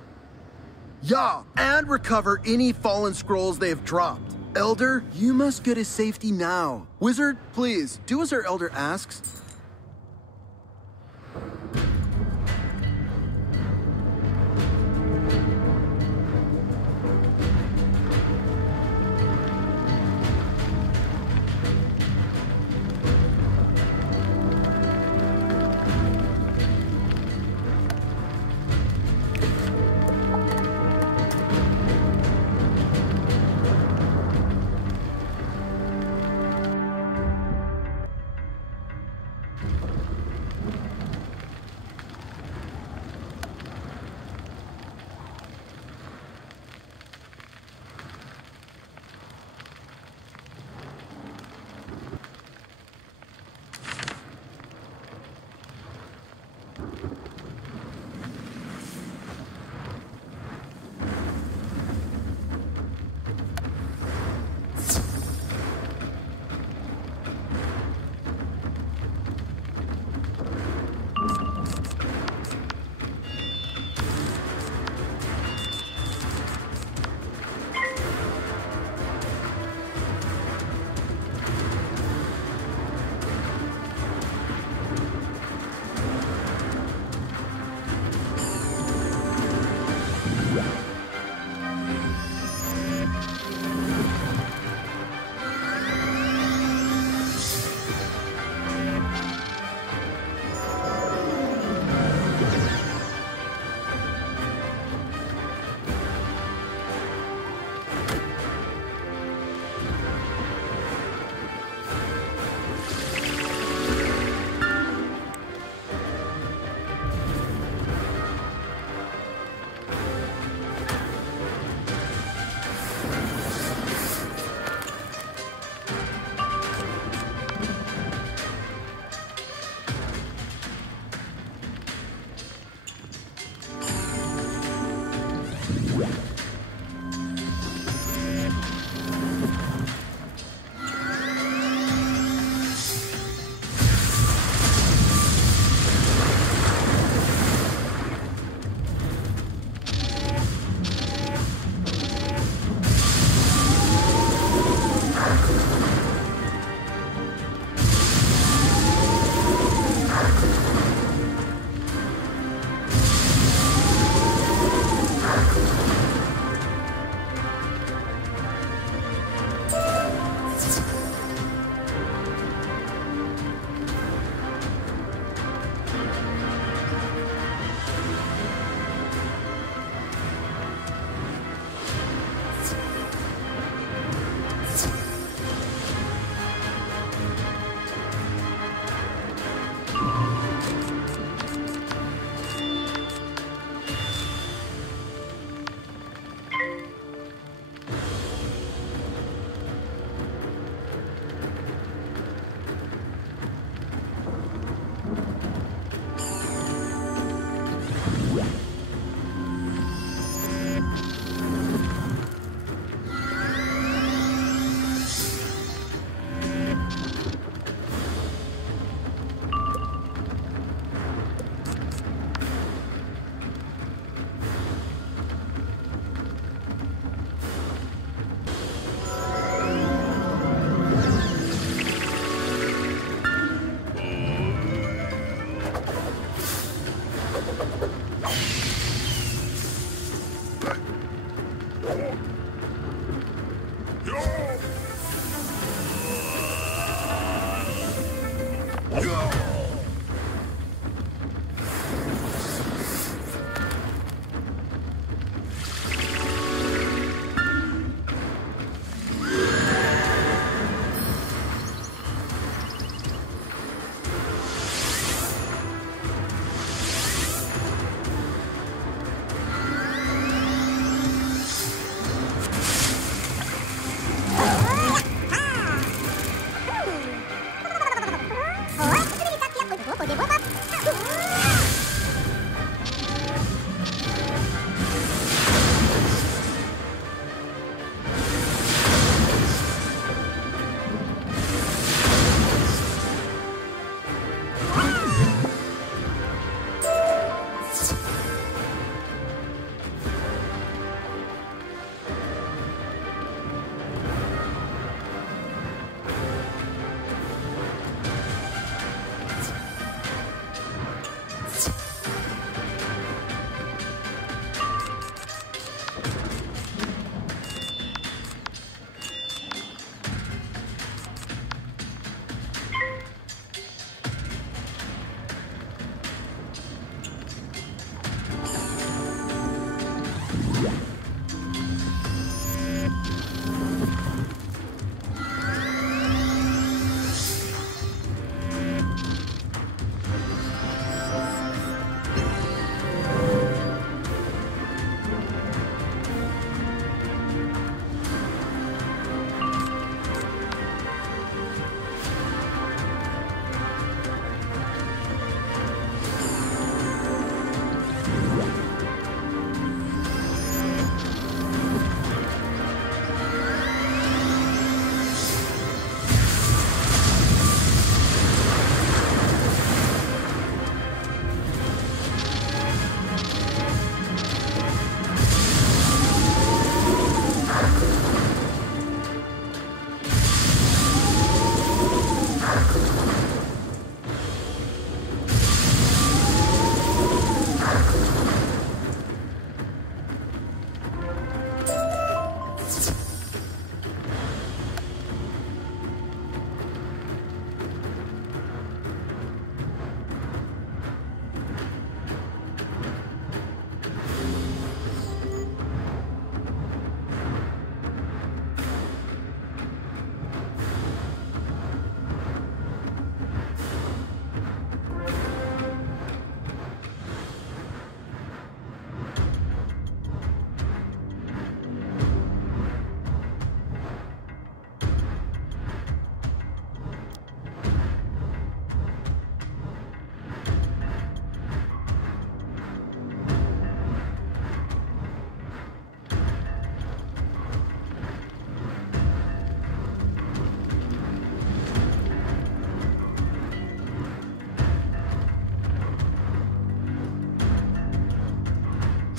Yeah, and recover any fallen scrolls they have dropped. Elder, you must go to safety now. Wizard, please, do as our Elder asks.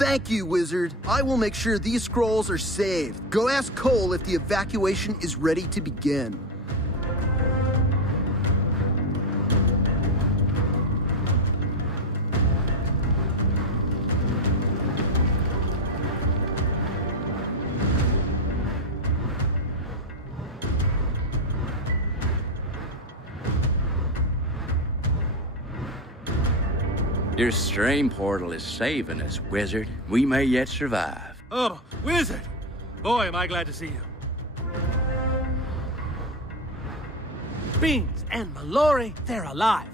Thank you, Wizard. I will make sure these scrolls are saved. Go ask Cole if the evacuation is ready to begin. Your stream portal is saving us, Wizard. We may yet survive. Oh, Wizard! Boy, am I glad to see you. Beans and Mallory, they're alive.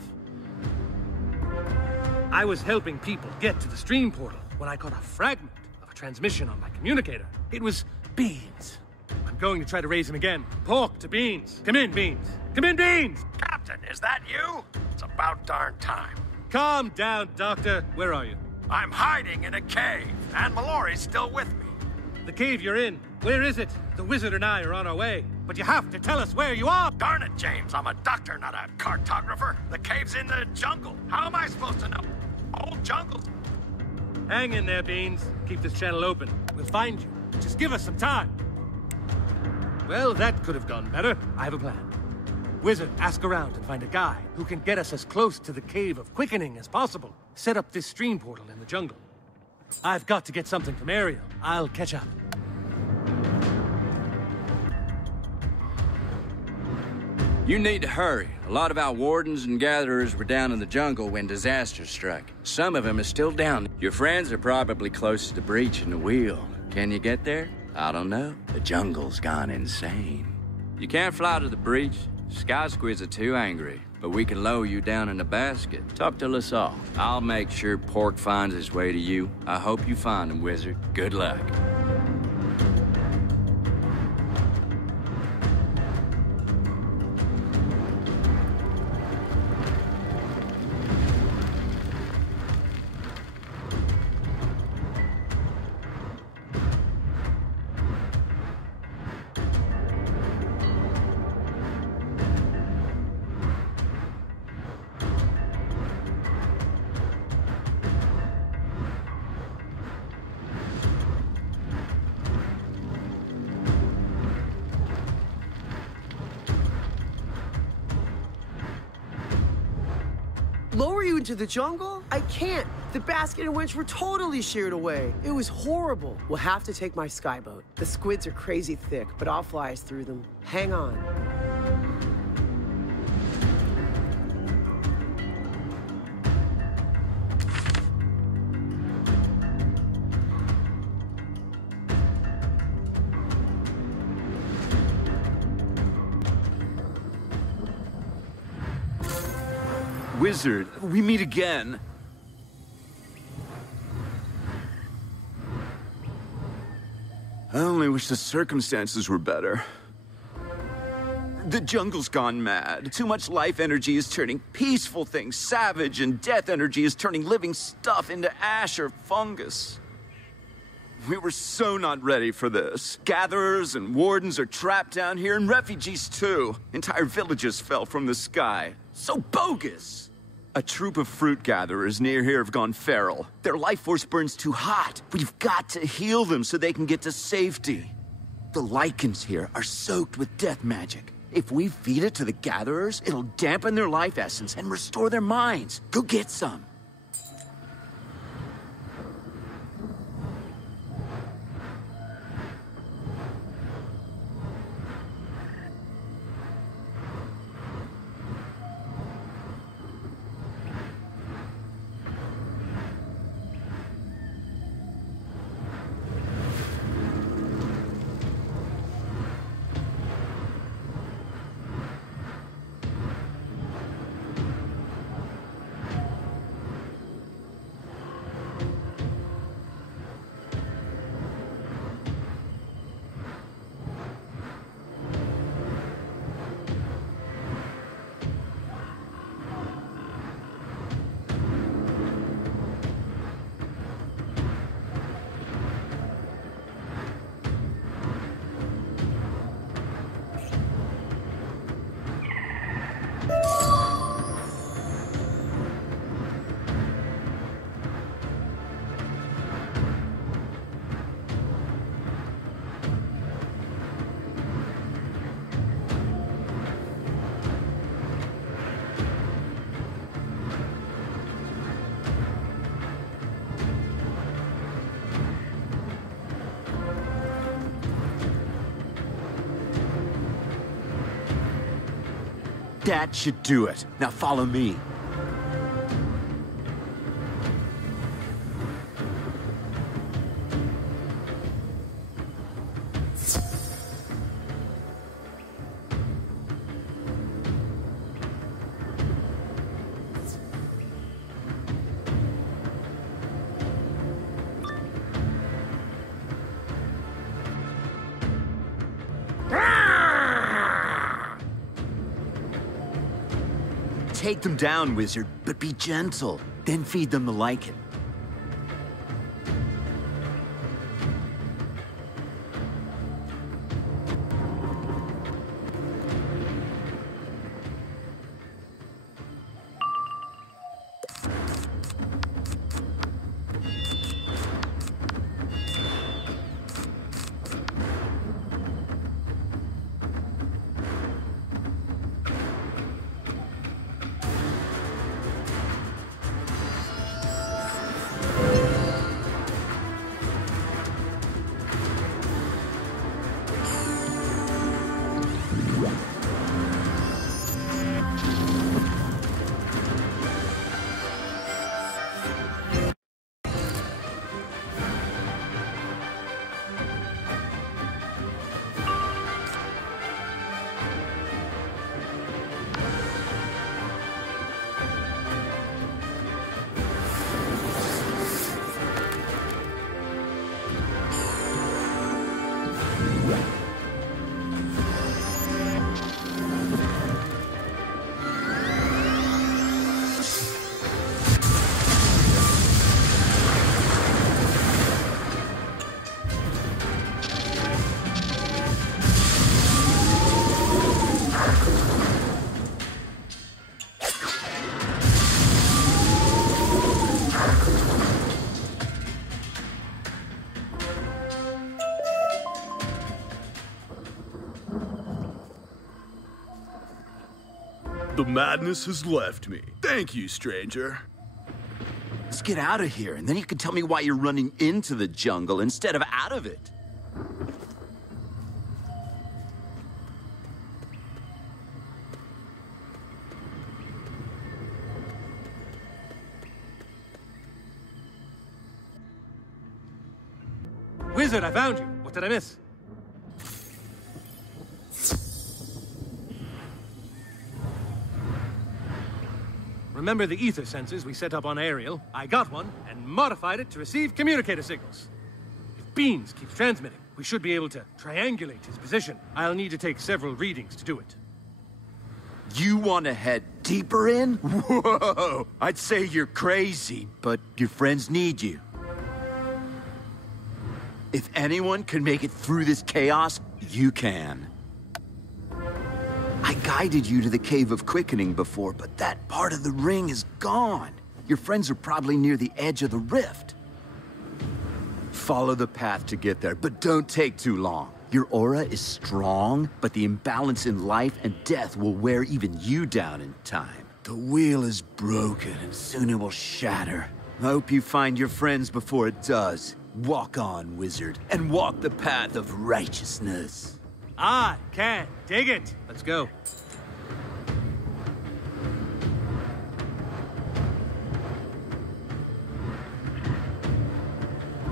I was helping people get to the stream portal when I caught a fragment of a transmission on my communicator. It was Beans. I'm going to try to raise him again. Pork to Beans. Come in, Beans. Come in, Beans! Captain, is that you? It's about darn time. Calm down, Doctor. Where are you? I'm hiding in a cave, and Mallory's still with me. The cave you're in. Where is it? The Wizard and I are on our way. But you have to tell us where you are! Darn it, James. I'm a doctor, not a cartographer. The cave's in the jungle. How am I supposed to know? Old jungles. Hang in there, Beans. Keep this channel open. We'll find you. Just give us some time. Well, that could have gone better. I have a plan. Wizard, ask around and find a guy who can get us as close to the Cave of Quickening as possible. Set up this stream portal in the jungle. I've got to get something from Ariel. I'll catch up. You need to hurry. A lot of our wardens and gatherers were down in the jungle when disaster struck. Some of them are still down. Your friends are probably close to the breach in the wheel. Can you get there? I don't know. The jungle's gone insane. You can't fly to the breach. Sky squids are too angry, but we can lower you down in a basket. Talk to Lassalle. I'll make sure Pork finds his way to you. I hope you find him, Wizard. Good luck. Lower you into the jungle? I can't. The basket and winch were totally sheared away. It was horrible. We'll have to take my skyboat. The squids are crazy thick, but I'll fly us through them. Hang on. Wizard, we meet again. I only wish the circumstances were better. The jungle's gone mad. Too much life energy is turning peaceful things savage, and death energy is turning living stuff into ash or fungus. We were so not ready for this. Gatherers and wardens are trapped down here, and refugees too. Entire villages fell from the sky. So bogus! A troop of fruit gatherers near here have gone feral. Their life force burns too hot. We've got to heal them so they can get to safety. The lichens here are soaked with death magic. If we feed it to the gatherers, it'll dampen their life essence and restore their minds. Go get some. That should do it. Now follow me. Take them down, Wizard, but be gentle. Then feed them the lichen. The madness has left me. Thank you, stranger. Let's get out of here, and then you can tell me why you're running into the jungle instead of out of it. Wizard, I found you. What did I miss? Remember the ether sensors we set up on Ariel? I got one and modified it to receive communicator signals. If Beans keeps transmitting, we should be able to triangulate his position. I'll need to take several readings to do it. You want to head deeper in? Whoa! I'd say you're crazy, but your friends need you. If anyone can make it through this chaos, you can. I guided you to the Cave of Quickening before, but that part of the ring is gone. Your friends are probably near the edge of the rift. Follow the path to get there, but don't take too long. Your aura is strong, but the imbalance in life and death will wear even you down in time. The wheel is broken, and soon it will shatter. I hope you find your friends before it does. Walk on, wizard, and walk the path of righteousness. I can dig it. Let's go.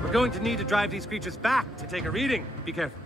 We're going to need to drive these creatures back to take a reading. Be careful.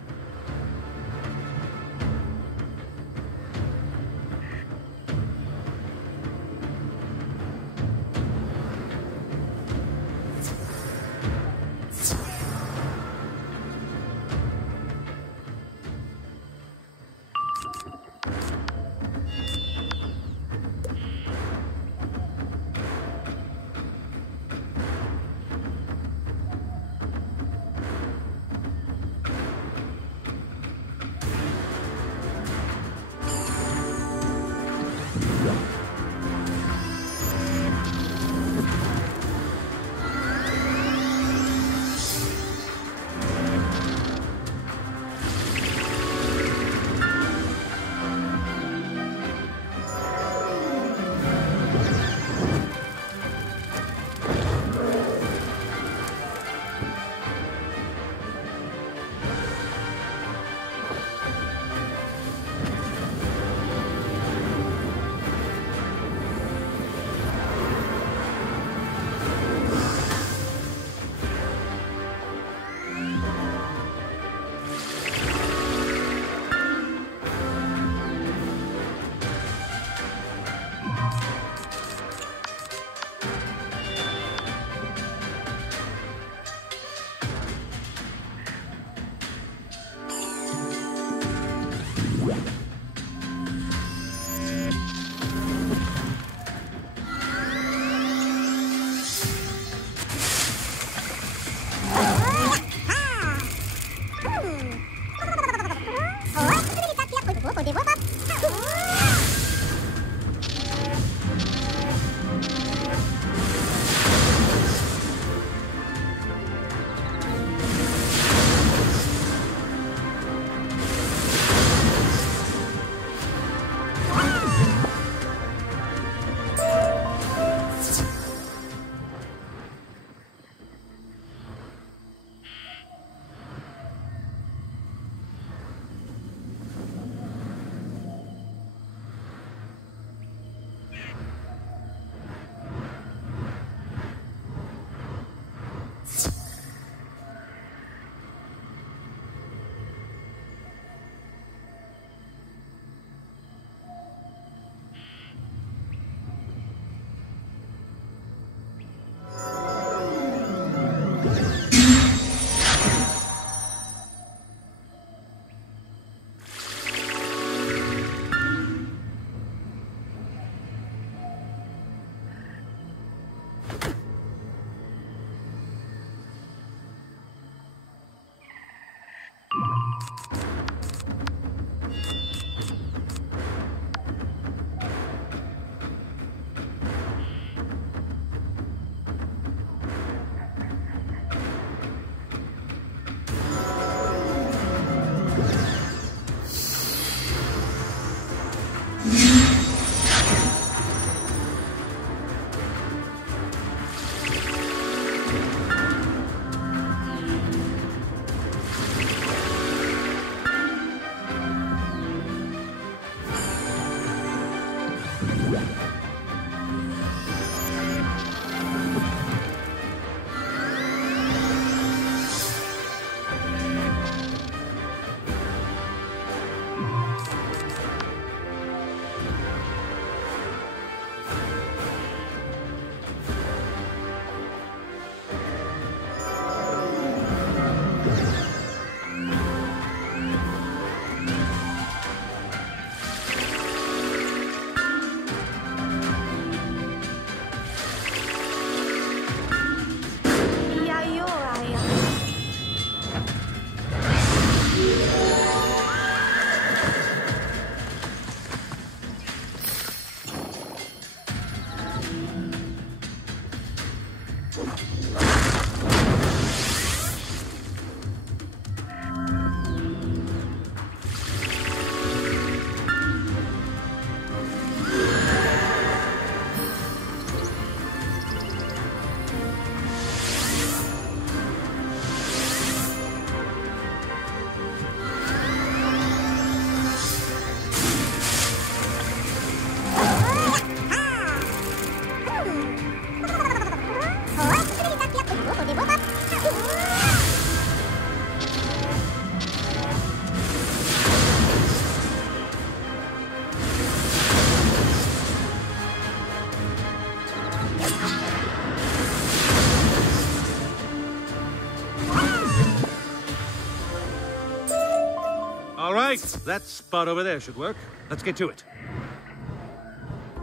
All right, that spot over there should work. Let's get to it.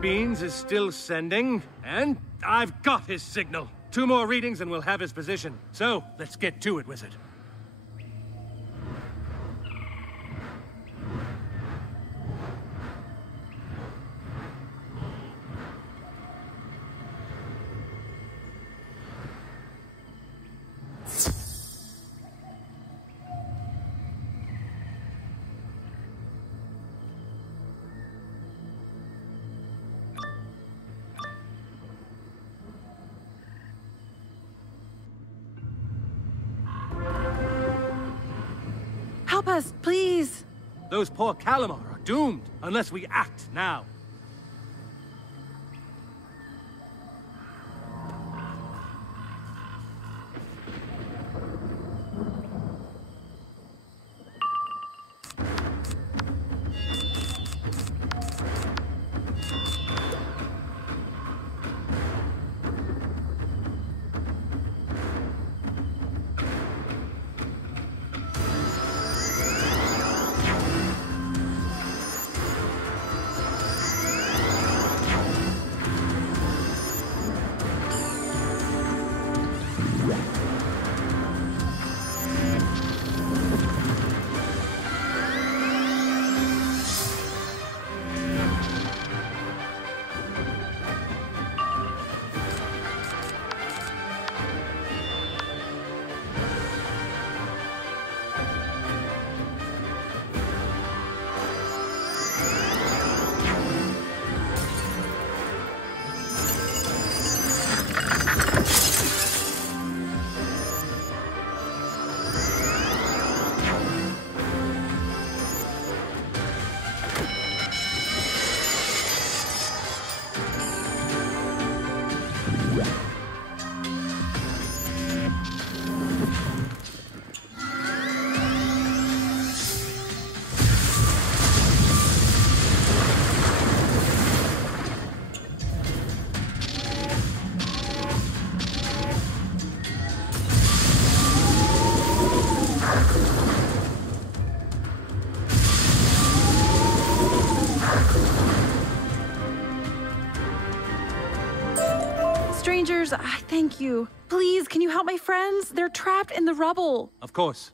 Beans is still sending, and I've got his signal. 2 more readings and we'll have his position. So, let's get to it, Wizard. Help us, please. Those poor Calamar are doomed unless we act now. Strangers, I thank you. Please, can you help my friends? They're trapped in the rubble. Of course.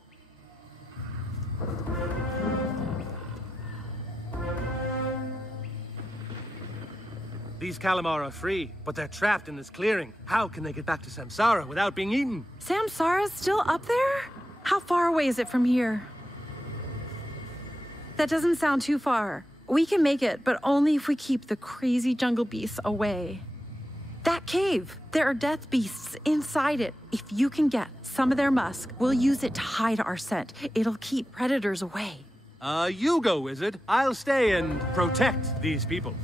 These Calamar are free, but they're trapped in this clearing. How can they get back to Samsara without being eaten? Samsara's still up there? How far away is it from here? That doesn't sound too far. We can make it, but only if we keep the crazy jungle beasts away. That cave, there are death beasts inside it. If you can get some of their musk, we'll use it to hide our scent. It'll keep predators away. You go, Wizard. I'll stay and protect these people.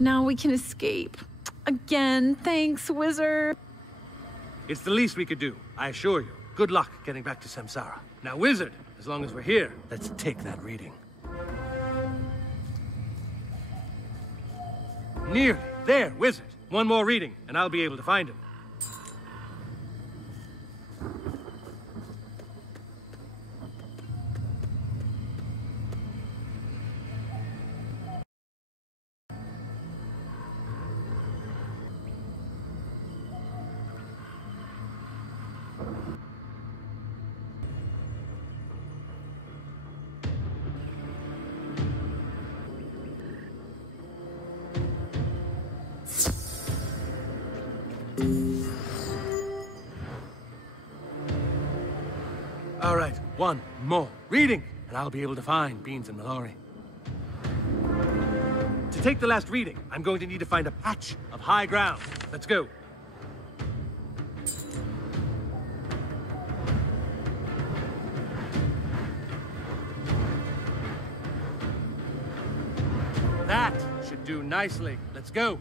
Now we can escape. Again, thanks, Wizard. It's the least we could do, I assure you. Good luck getting back to Samsara. Now, Wizard, as long as we're here, let's take that reading. Nearly. There, Wizard. One more reading, and I'll be able to find him. All right, one more reading, and I'll be able to find Beans and Mallory. To take the last reading, I'm going to need to find a patch of high ground. Let's go. That should do nicely. Let's go.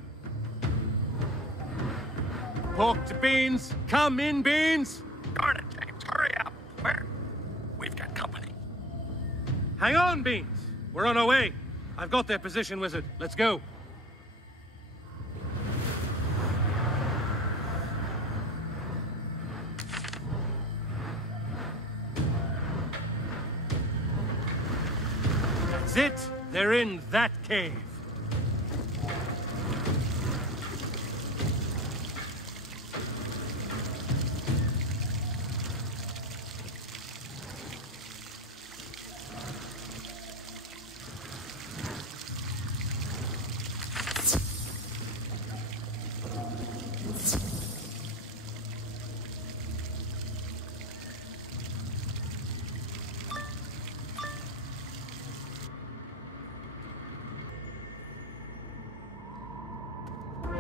Pork to Beans. Come in, Beans. Darn it, James. Hurry up. Where? We've got company. Hang on, Beans. We're on our way. I've got their position, Wizard. Let's go. That's it. They're in that cave.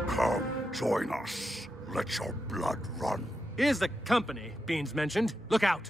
Come, join us. Let your blood run. Here's the company Beans mentioned. Look out.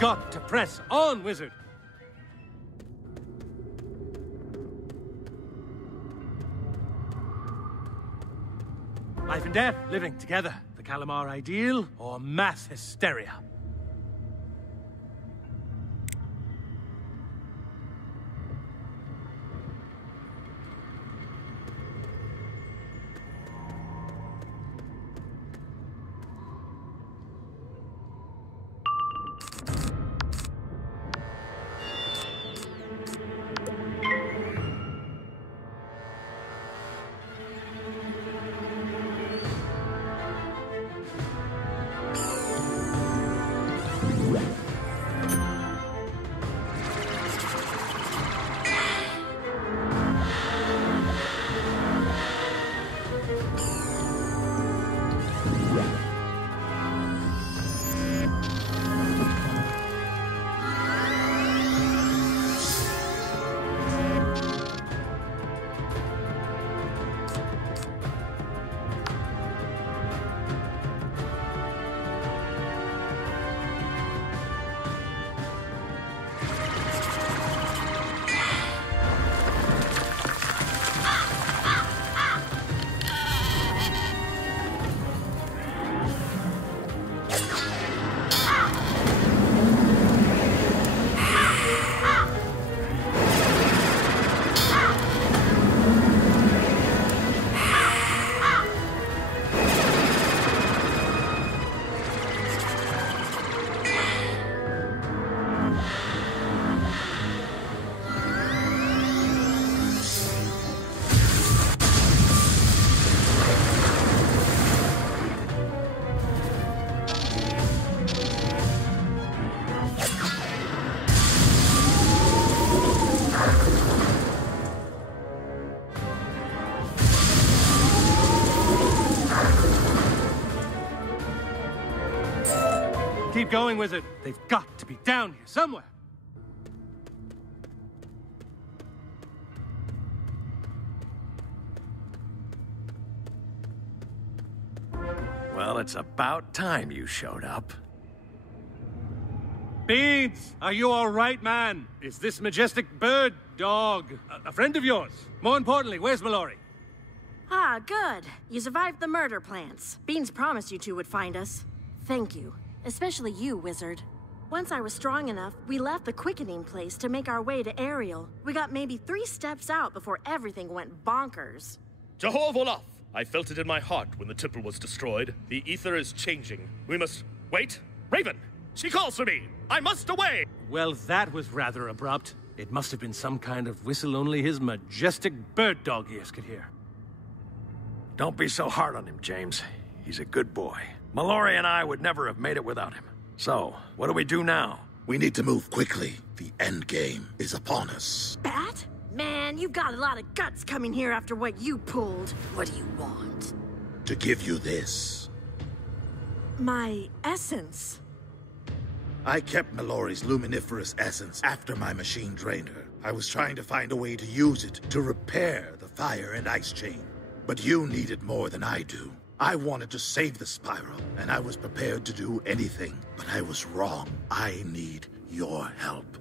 got to press on, Wizard. Life and death, living together. The Calamar ideal or mass hysteria? Keep going, Wizard. They've got to be down here somewhere. Well, it's about time you showed up. Beans, are you all right, man? Is this majestic bird dog a friend of yours? More importantly, where's Mallory? Ah, good. You survived the murder plants. Beans promised you two would find us. Thank you. Especially you, Wizard. Once I was strong enough, we left the quickening place to make our way to Ariel. We got maybe 3 steps out before everything went bonkers. Jehovah, I felt it in my heart when the temple was destroyed. The ether is changing. We must... Wait! Raven! She calls for me! I must away! Well, that was rather abrupt. It must have been some kind of whistle only his majestic bird dog ears could hear. Don't be so hard on him, James. He's a good boy. Mallory and I would never have made it without him. So, what do we do now? We need to move quickly. The end game is upon us. Bat? Man, you've got a lot of guts coming here after what you pulled. What do you want? To give you this. My essence. I kept Mallory's luminiferous essence after my machine drained her. I was trying to find a way to use it to repair the fire and ice chain. But you need it more than I do. I wanted to save the spiral, and I was prepared to do anything, but I was wrong. I need your help.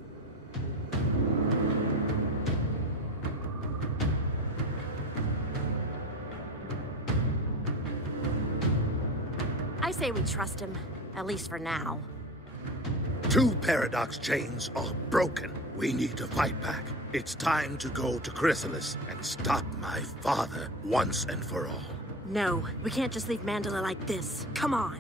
I say we trust him, at least for now. 2 paradox chains are broken. We need to fight back. It's time to go to Chrysalis and stop my father once and for all. No, we can't just leave Mandala like this. Come on.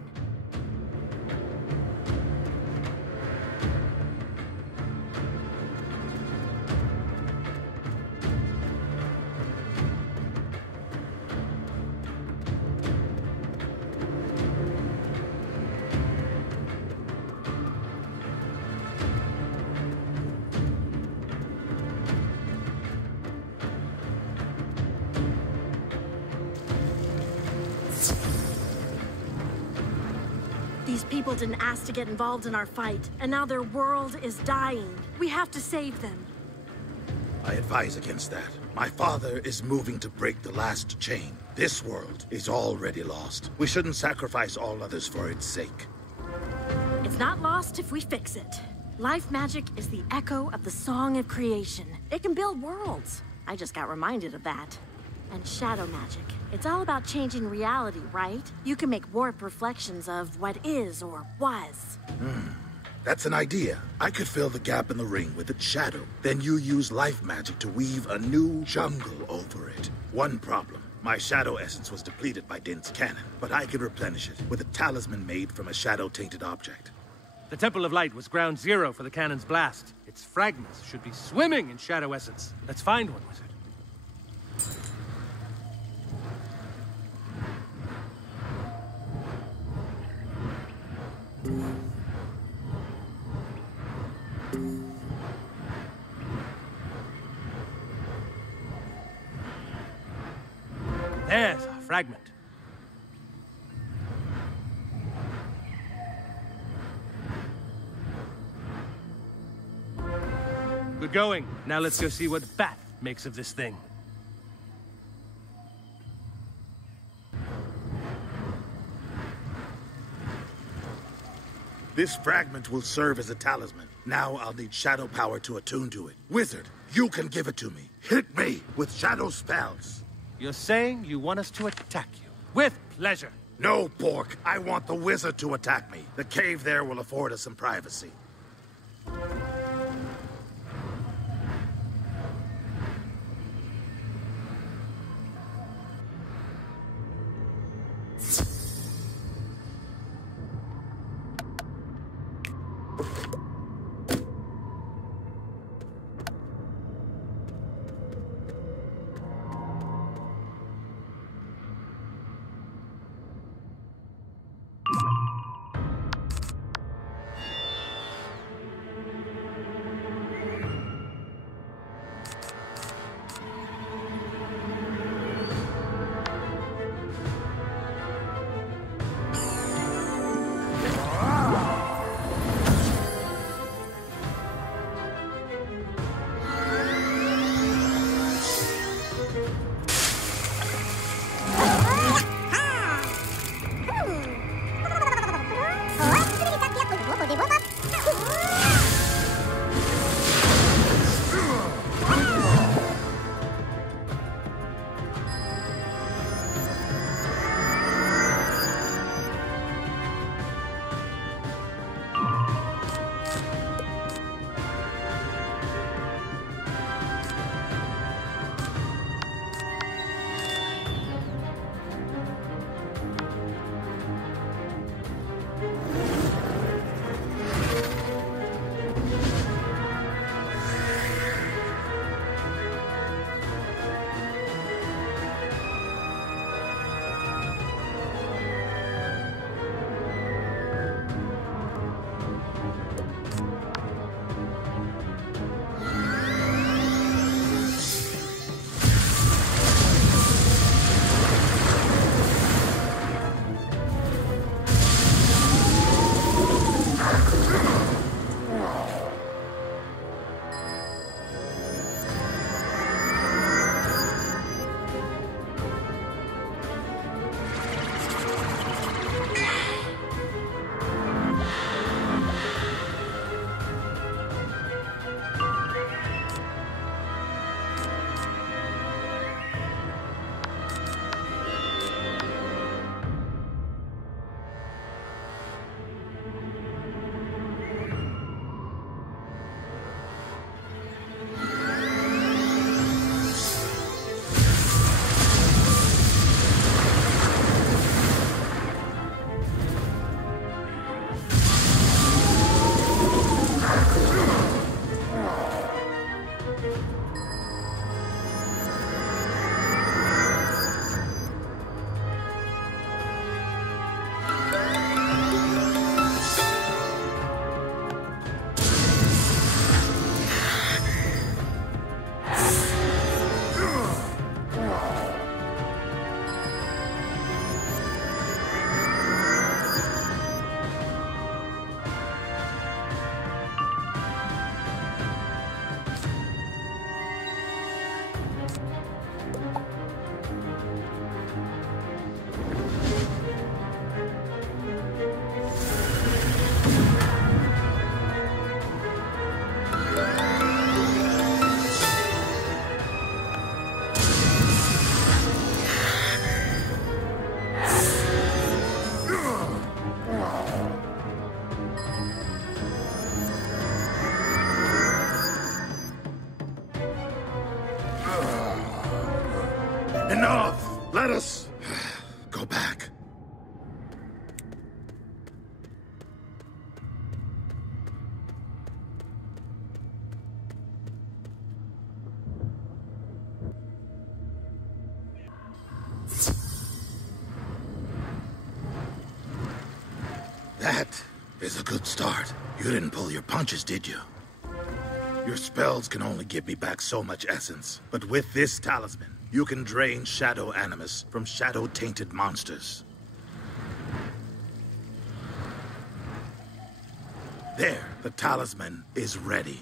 These people didn't ask to get involved in our fight, and now their world is dying. We have to save them. I advise against that. My father is moving to break the last chain. This world is already lost. We shouldn't sacrifice all others for its sake. It's not lost if we fix it. Life magic is the echo of the song of creation. It can build worlds. I just got reminded of that. And shadow magic. It's all about changing reality, right? You can make warped reflections of what is or was. That's an idea. I could fill the gap in the ring with its shadow. Then you use life magic to weave a new jungle over it. One problem. My shadow essence was depleted by Din's cannon, but I could replenish it with a talisman made from a shadow-tainted object. The Temple of Light was ground zero for the cannon's blast. Its fragments should be swimming in shadow essence. Let's find one, Wizard. There's our fragment. Good going. Now let's go see what Bat makes of this thing. This fragment will serve as a talisman. Now I'll need shadow power to attune to it. Wizard, you can give it to me. Hit me with shadow spells. You're saying you want us to attack you? With pleasure. No, Pork. I want the wizard to attack me. The cave there will afford us some privacy. That is a good start. You didn't pull your punches, did you? Your spells can only give me back so much essence. But with this talisman, you can drain shadow animus from shadow-tainted monsters. There, the talisman is ready.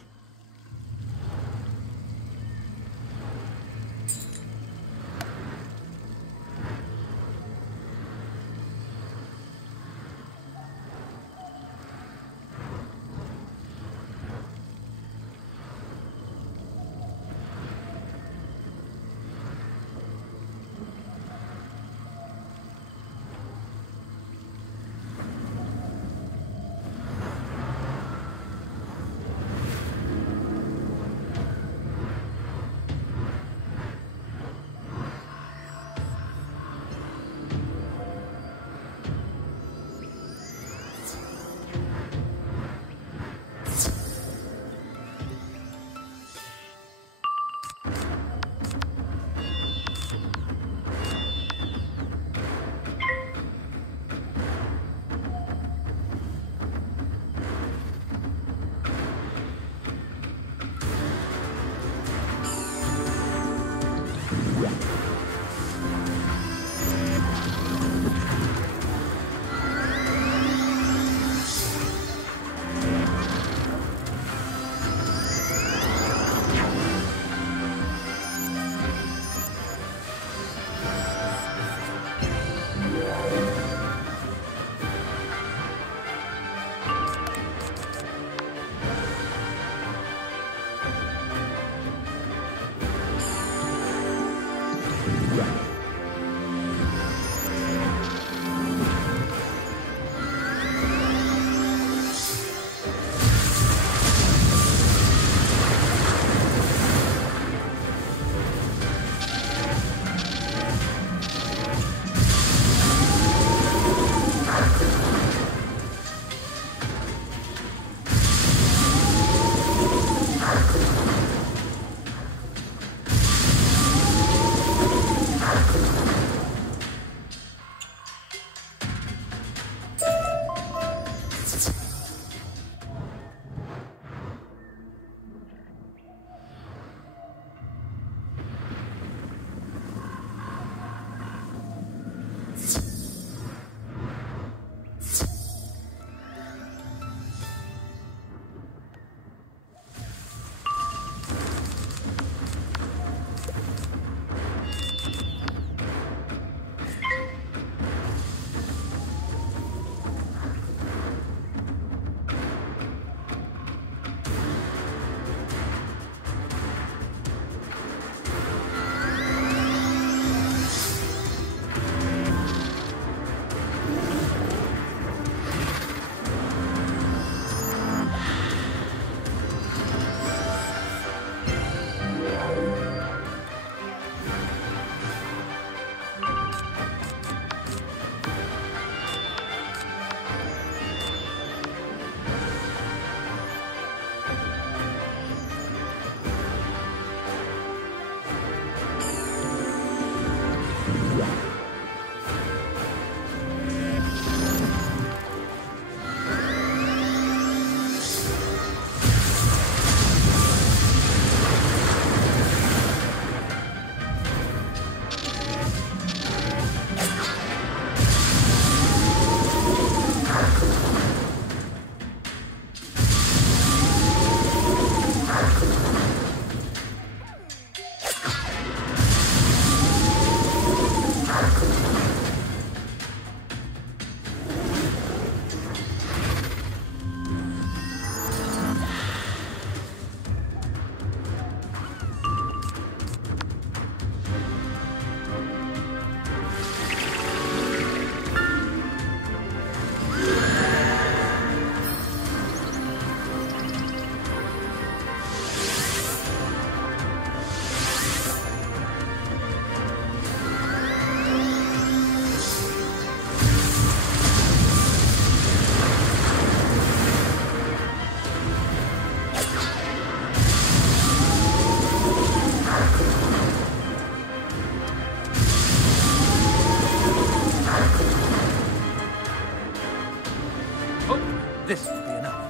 Hopefully, this will be enough.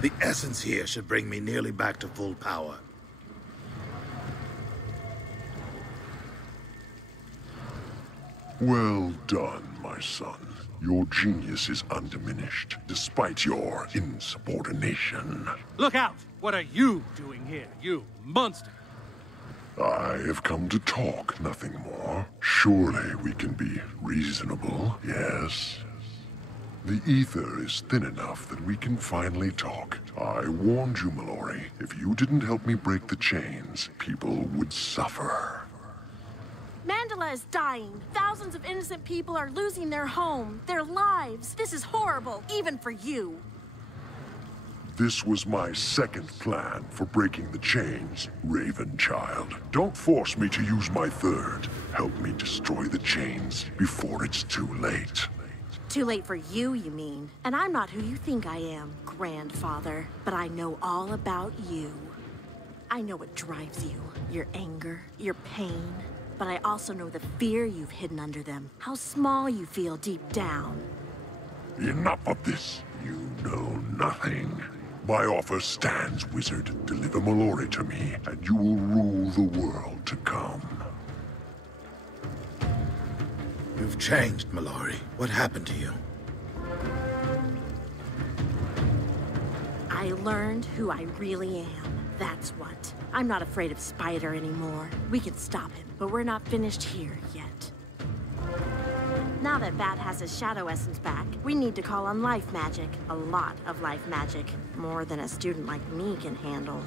The essence here should bring me nearly back to full power. Well done, my son. Your genius is undiminished, despite your insubordination. Look out! What are you doing here, you monster? I have come to talk, nothing more. Surely we can be reasonable, yes? The ether is thin enough that we can finally talk. I warned you, Mallory. If you didn't help me break the chains, people would suffer. Mandala is dying. Thousands of innocent people are losing their home, their lives. This is horrible, even for you. This was my second plan for breaking the chains, Raven Child. Don't force me to use my third. Help me destroy the chains before it's too late. Too late for you, you mean? And I'm not who you think I am, grandfather. But I know all about you. I know what drives you. Your anger, your pain. But I also know the fear you've hidden under them. How small you feel deep down. Enough of this. You know nothing. My offer stands, Wizard. Deliver Mallory to me, and you will rule the world to come. You've changed, Mallory. What happened to you? I learned who I really am. That's what. I'm not afraid of Spider anymore. We can stop him, but we're not finished here yet. Now that Bat has his shadow essence back, we need to call on life magic. A lot of life magic. More than a student like me can handle.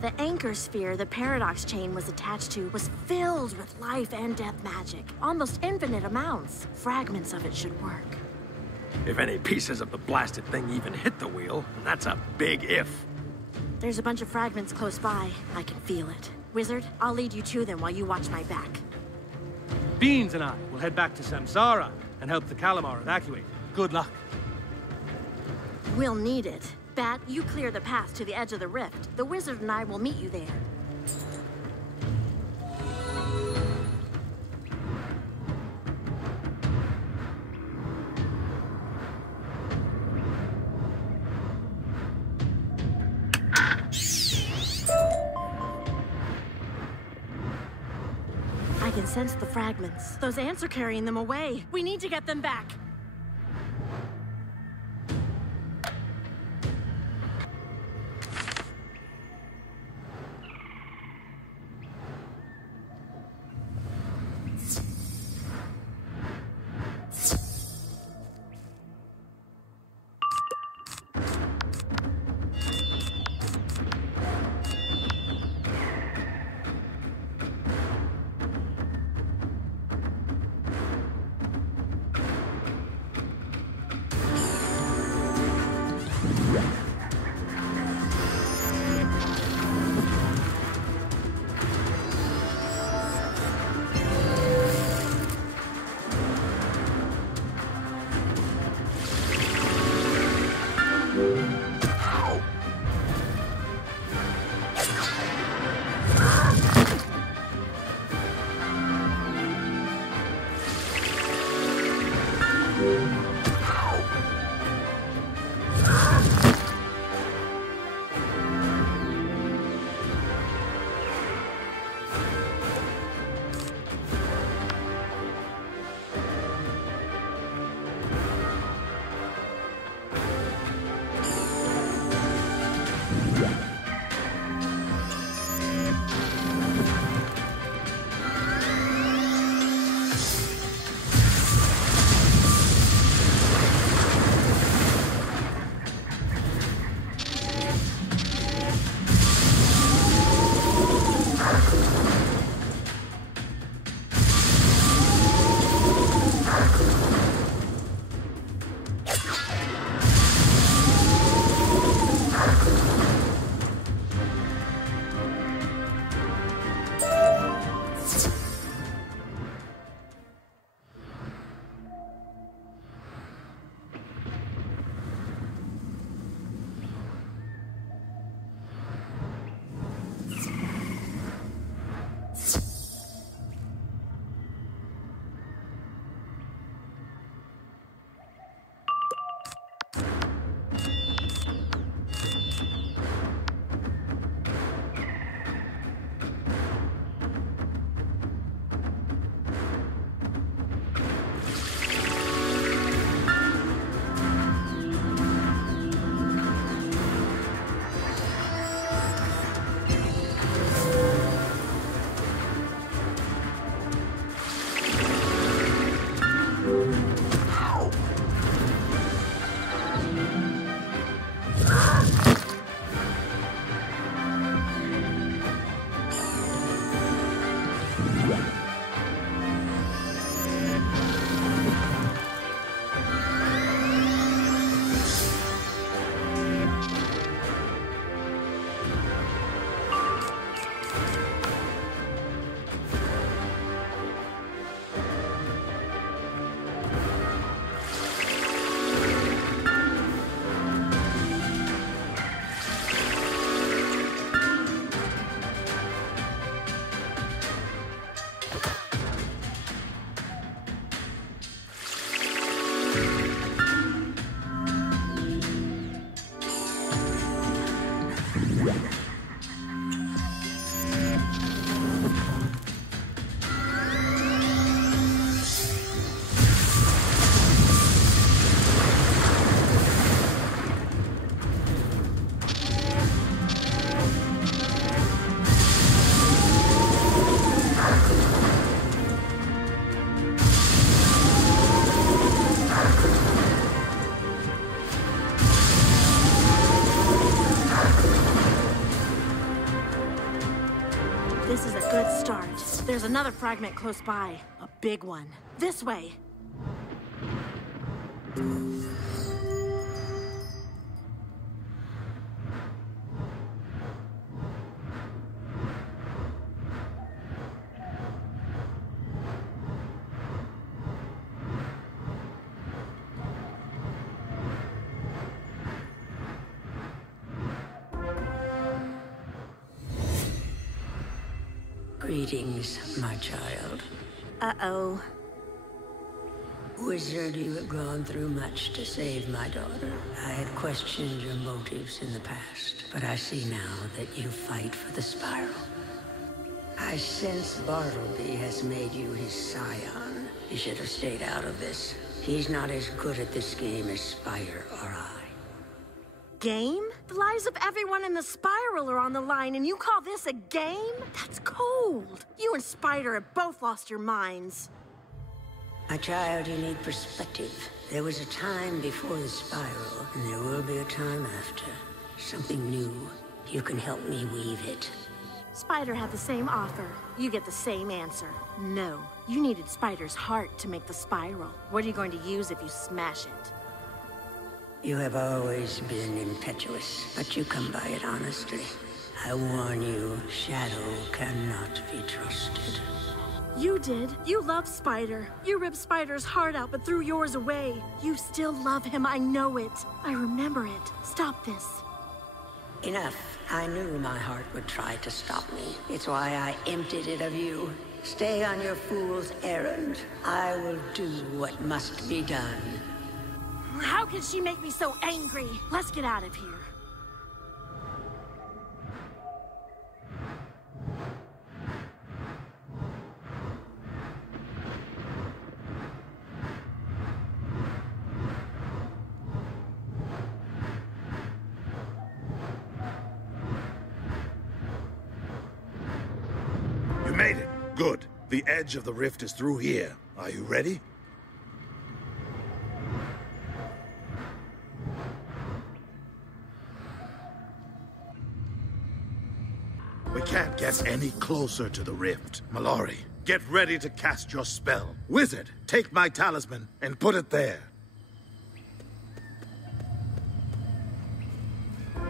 The anchor sphere the paradox chain was attached to was filled with life and death magic. Almost infinite amounts. Fragments of it should work. If any pieces of the blasted thing even hit the wheel, that's a big if. There's a bunch of fragments close by. I can feel it. Wizard, I'll lead you to them while you watch my back. Beans and I will head back to Samsara and help the Calamar evacuate. Good luck. We'll need it. Bat, you clear the path to the edge of the rift. The wizard and I will meet you there. I can sense the fragments. Those ants are carrying them away. We need to get them back. There's another fragment close by. A big one. This way. Greetings, my child. Uh-oh. Wizard, you have gone through much to save my daughter. I had questioned your motives in the past, but I see now that you fight for the Spiral. I sense Bartleby has made you his scion. You should have stayed out of this. He's not as good at this game as Spire or I. Game? The lives of everyone in the Spiral are on the line, and you call this a game? That's cold. You and Spider have both lost your minds. My child, you need perspective. There was a time before the Spiral, and there will be a time after. Something new. You can help me weave it. Spider had the same offer. You get the same answer. No. You needed Spider's heart to make the Spiral. What are you going to use if you smash it? You have always been impetuous, but you come by it honestly. I warn you, Shadow cannot be trusted. You did. You love Spider. You ripped Spider's heart out but threw yours away. You still love him, I know it. I remember it. Stop this. Enough. I knew my heart would try to stop me. It's why I emptied it of you. Stay on your fool's errand. I will do what must be done. How can she make me so angry? Let's get out of here. You made it. Good. The edge of the rift is through here. Are you ready? We can't get any closer to the rift. Mallory, get ready to cast your spell. Wizard, take my talisman and put it there.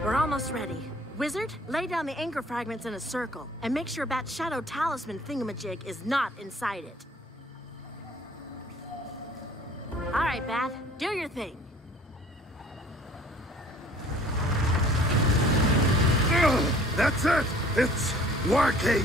We're almost ready. Wizard, lay down the anchor fragments in a circle, and make sure that shadow talisman thingamajig is not inside it. All right, Bat, do your thing. That's it! It's working!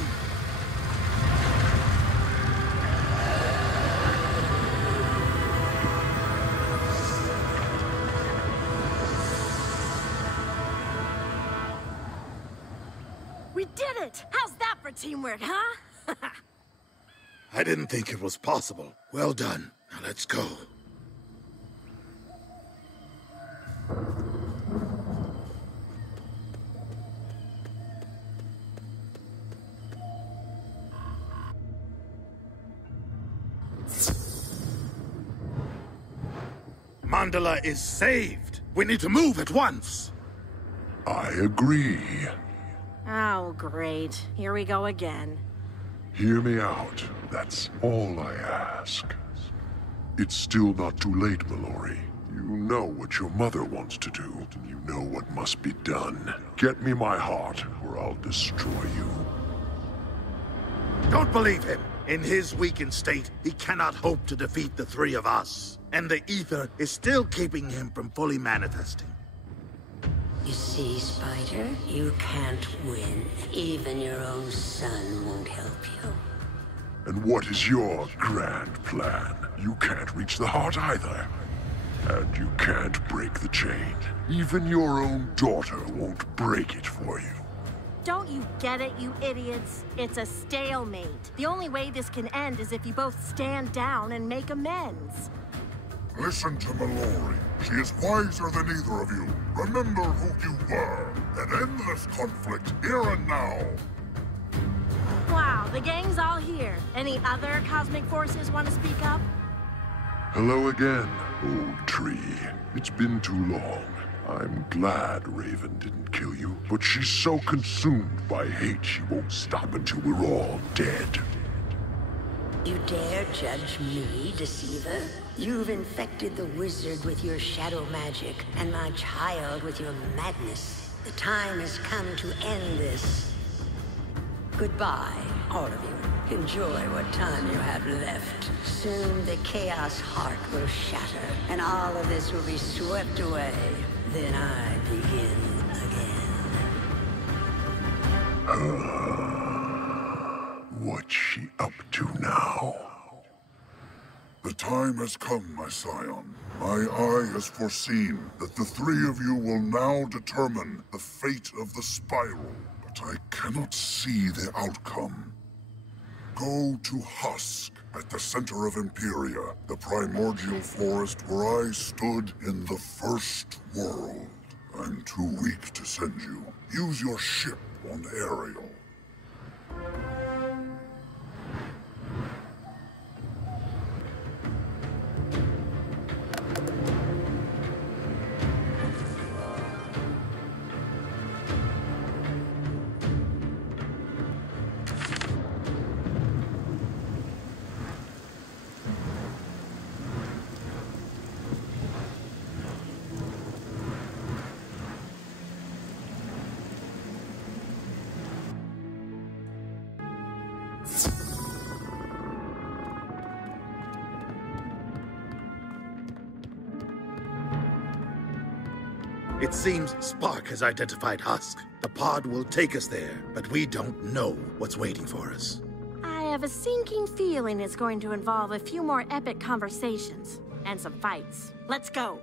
We did it! How's that for teamwork, huh? I didn't think it was possible. Well done. Now let's go. Mandala is saved. We need to move at once. I agree. Oh, great. Here we go again. Hear me out. That's all I ask. It's still not too late, Mallory. You know what your mother wants to do, and you know what must be done. Get me my heart, or I'll destroy you. Don't believe him. In his weakened state, he cannot hope to defeat the three of us. And the ether is still keeping him from fully manifesting. You see, Spider, you can't win. Even your own son won't help you. And what is your grand plan? You can't reach the heart either. And you can't break the chain. Even your own daughter won't break it for you. Don't you get it, you idiots? It's a stalemate. The only way this can end is if you both stand down and make amends. Listen to Mallory. She is wiser than either of you. Remember who you were, and end this conflict here and now. Wow, the gang's all here. Any other cosmic forces want to speak up? Hello again, old tree. It's been too long. I'm glad Raven didn't kill you, but she's so consumed by hate she won't stop until we're all dead. You dare judge me, deceiver? You've infected the wizard with your shadow magic, and my child with your madness. The time has come to end this. Goodbye, all of you. Enjoy what time you have left. Soon the Chaos Heart will shatter, and all of this will be swept away. Then I begin What's she up to now? The time has come, my scion. My eye has foreseen that the three of you will now determine the fate of the spiral, but I cannot see the outcome. Go to Husk, at the center of Empyrea, the primordial forest where I stood in the first world. I'm too weak to send you. Use your ship on Ariel. It seems Spark has identified Husk. The pod will take us there, but we don't know what's waiting for us. I have a sinking feeling it's going to involve a few more epic conversations and some fights. Let's go.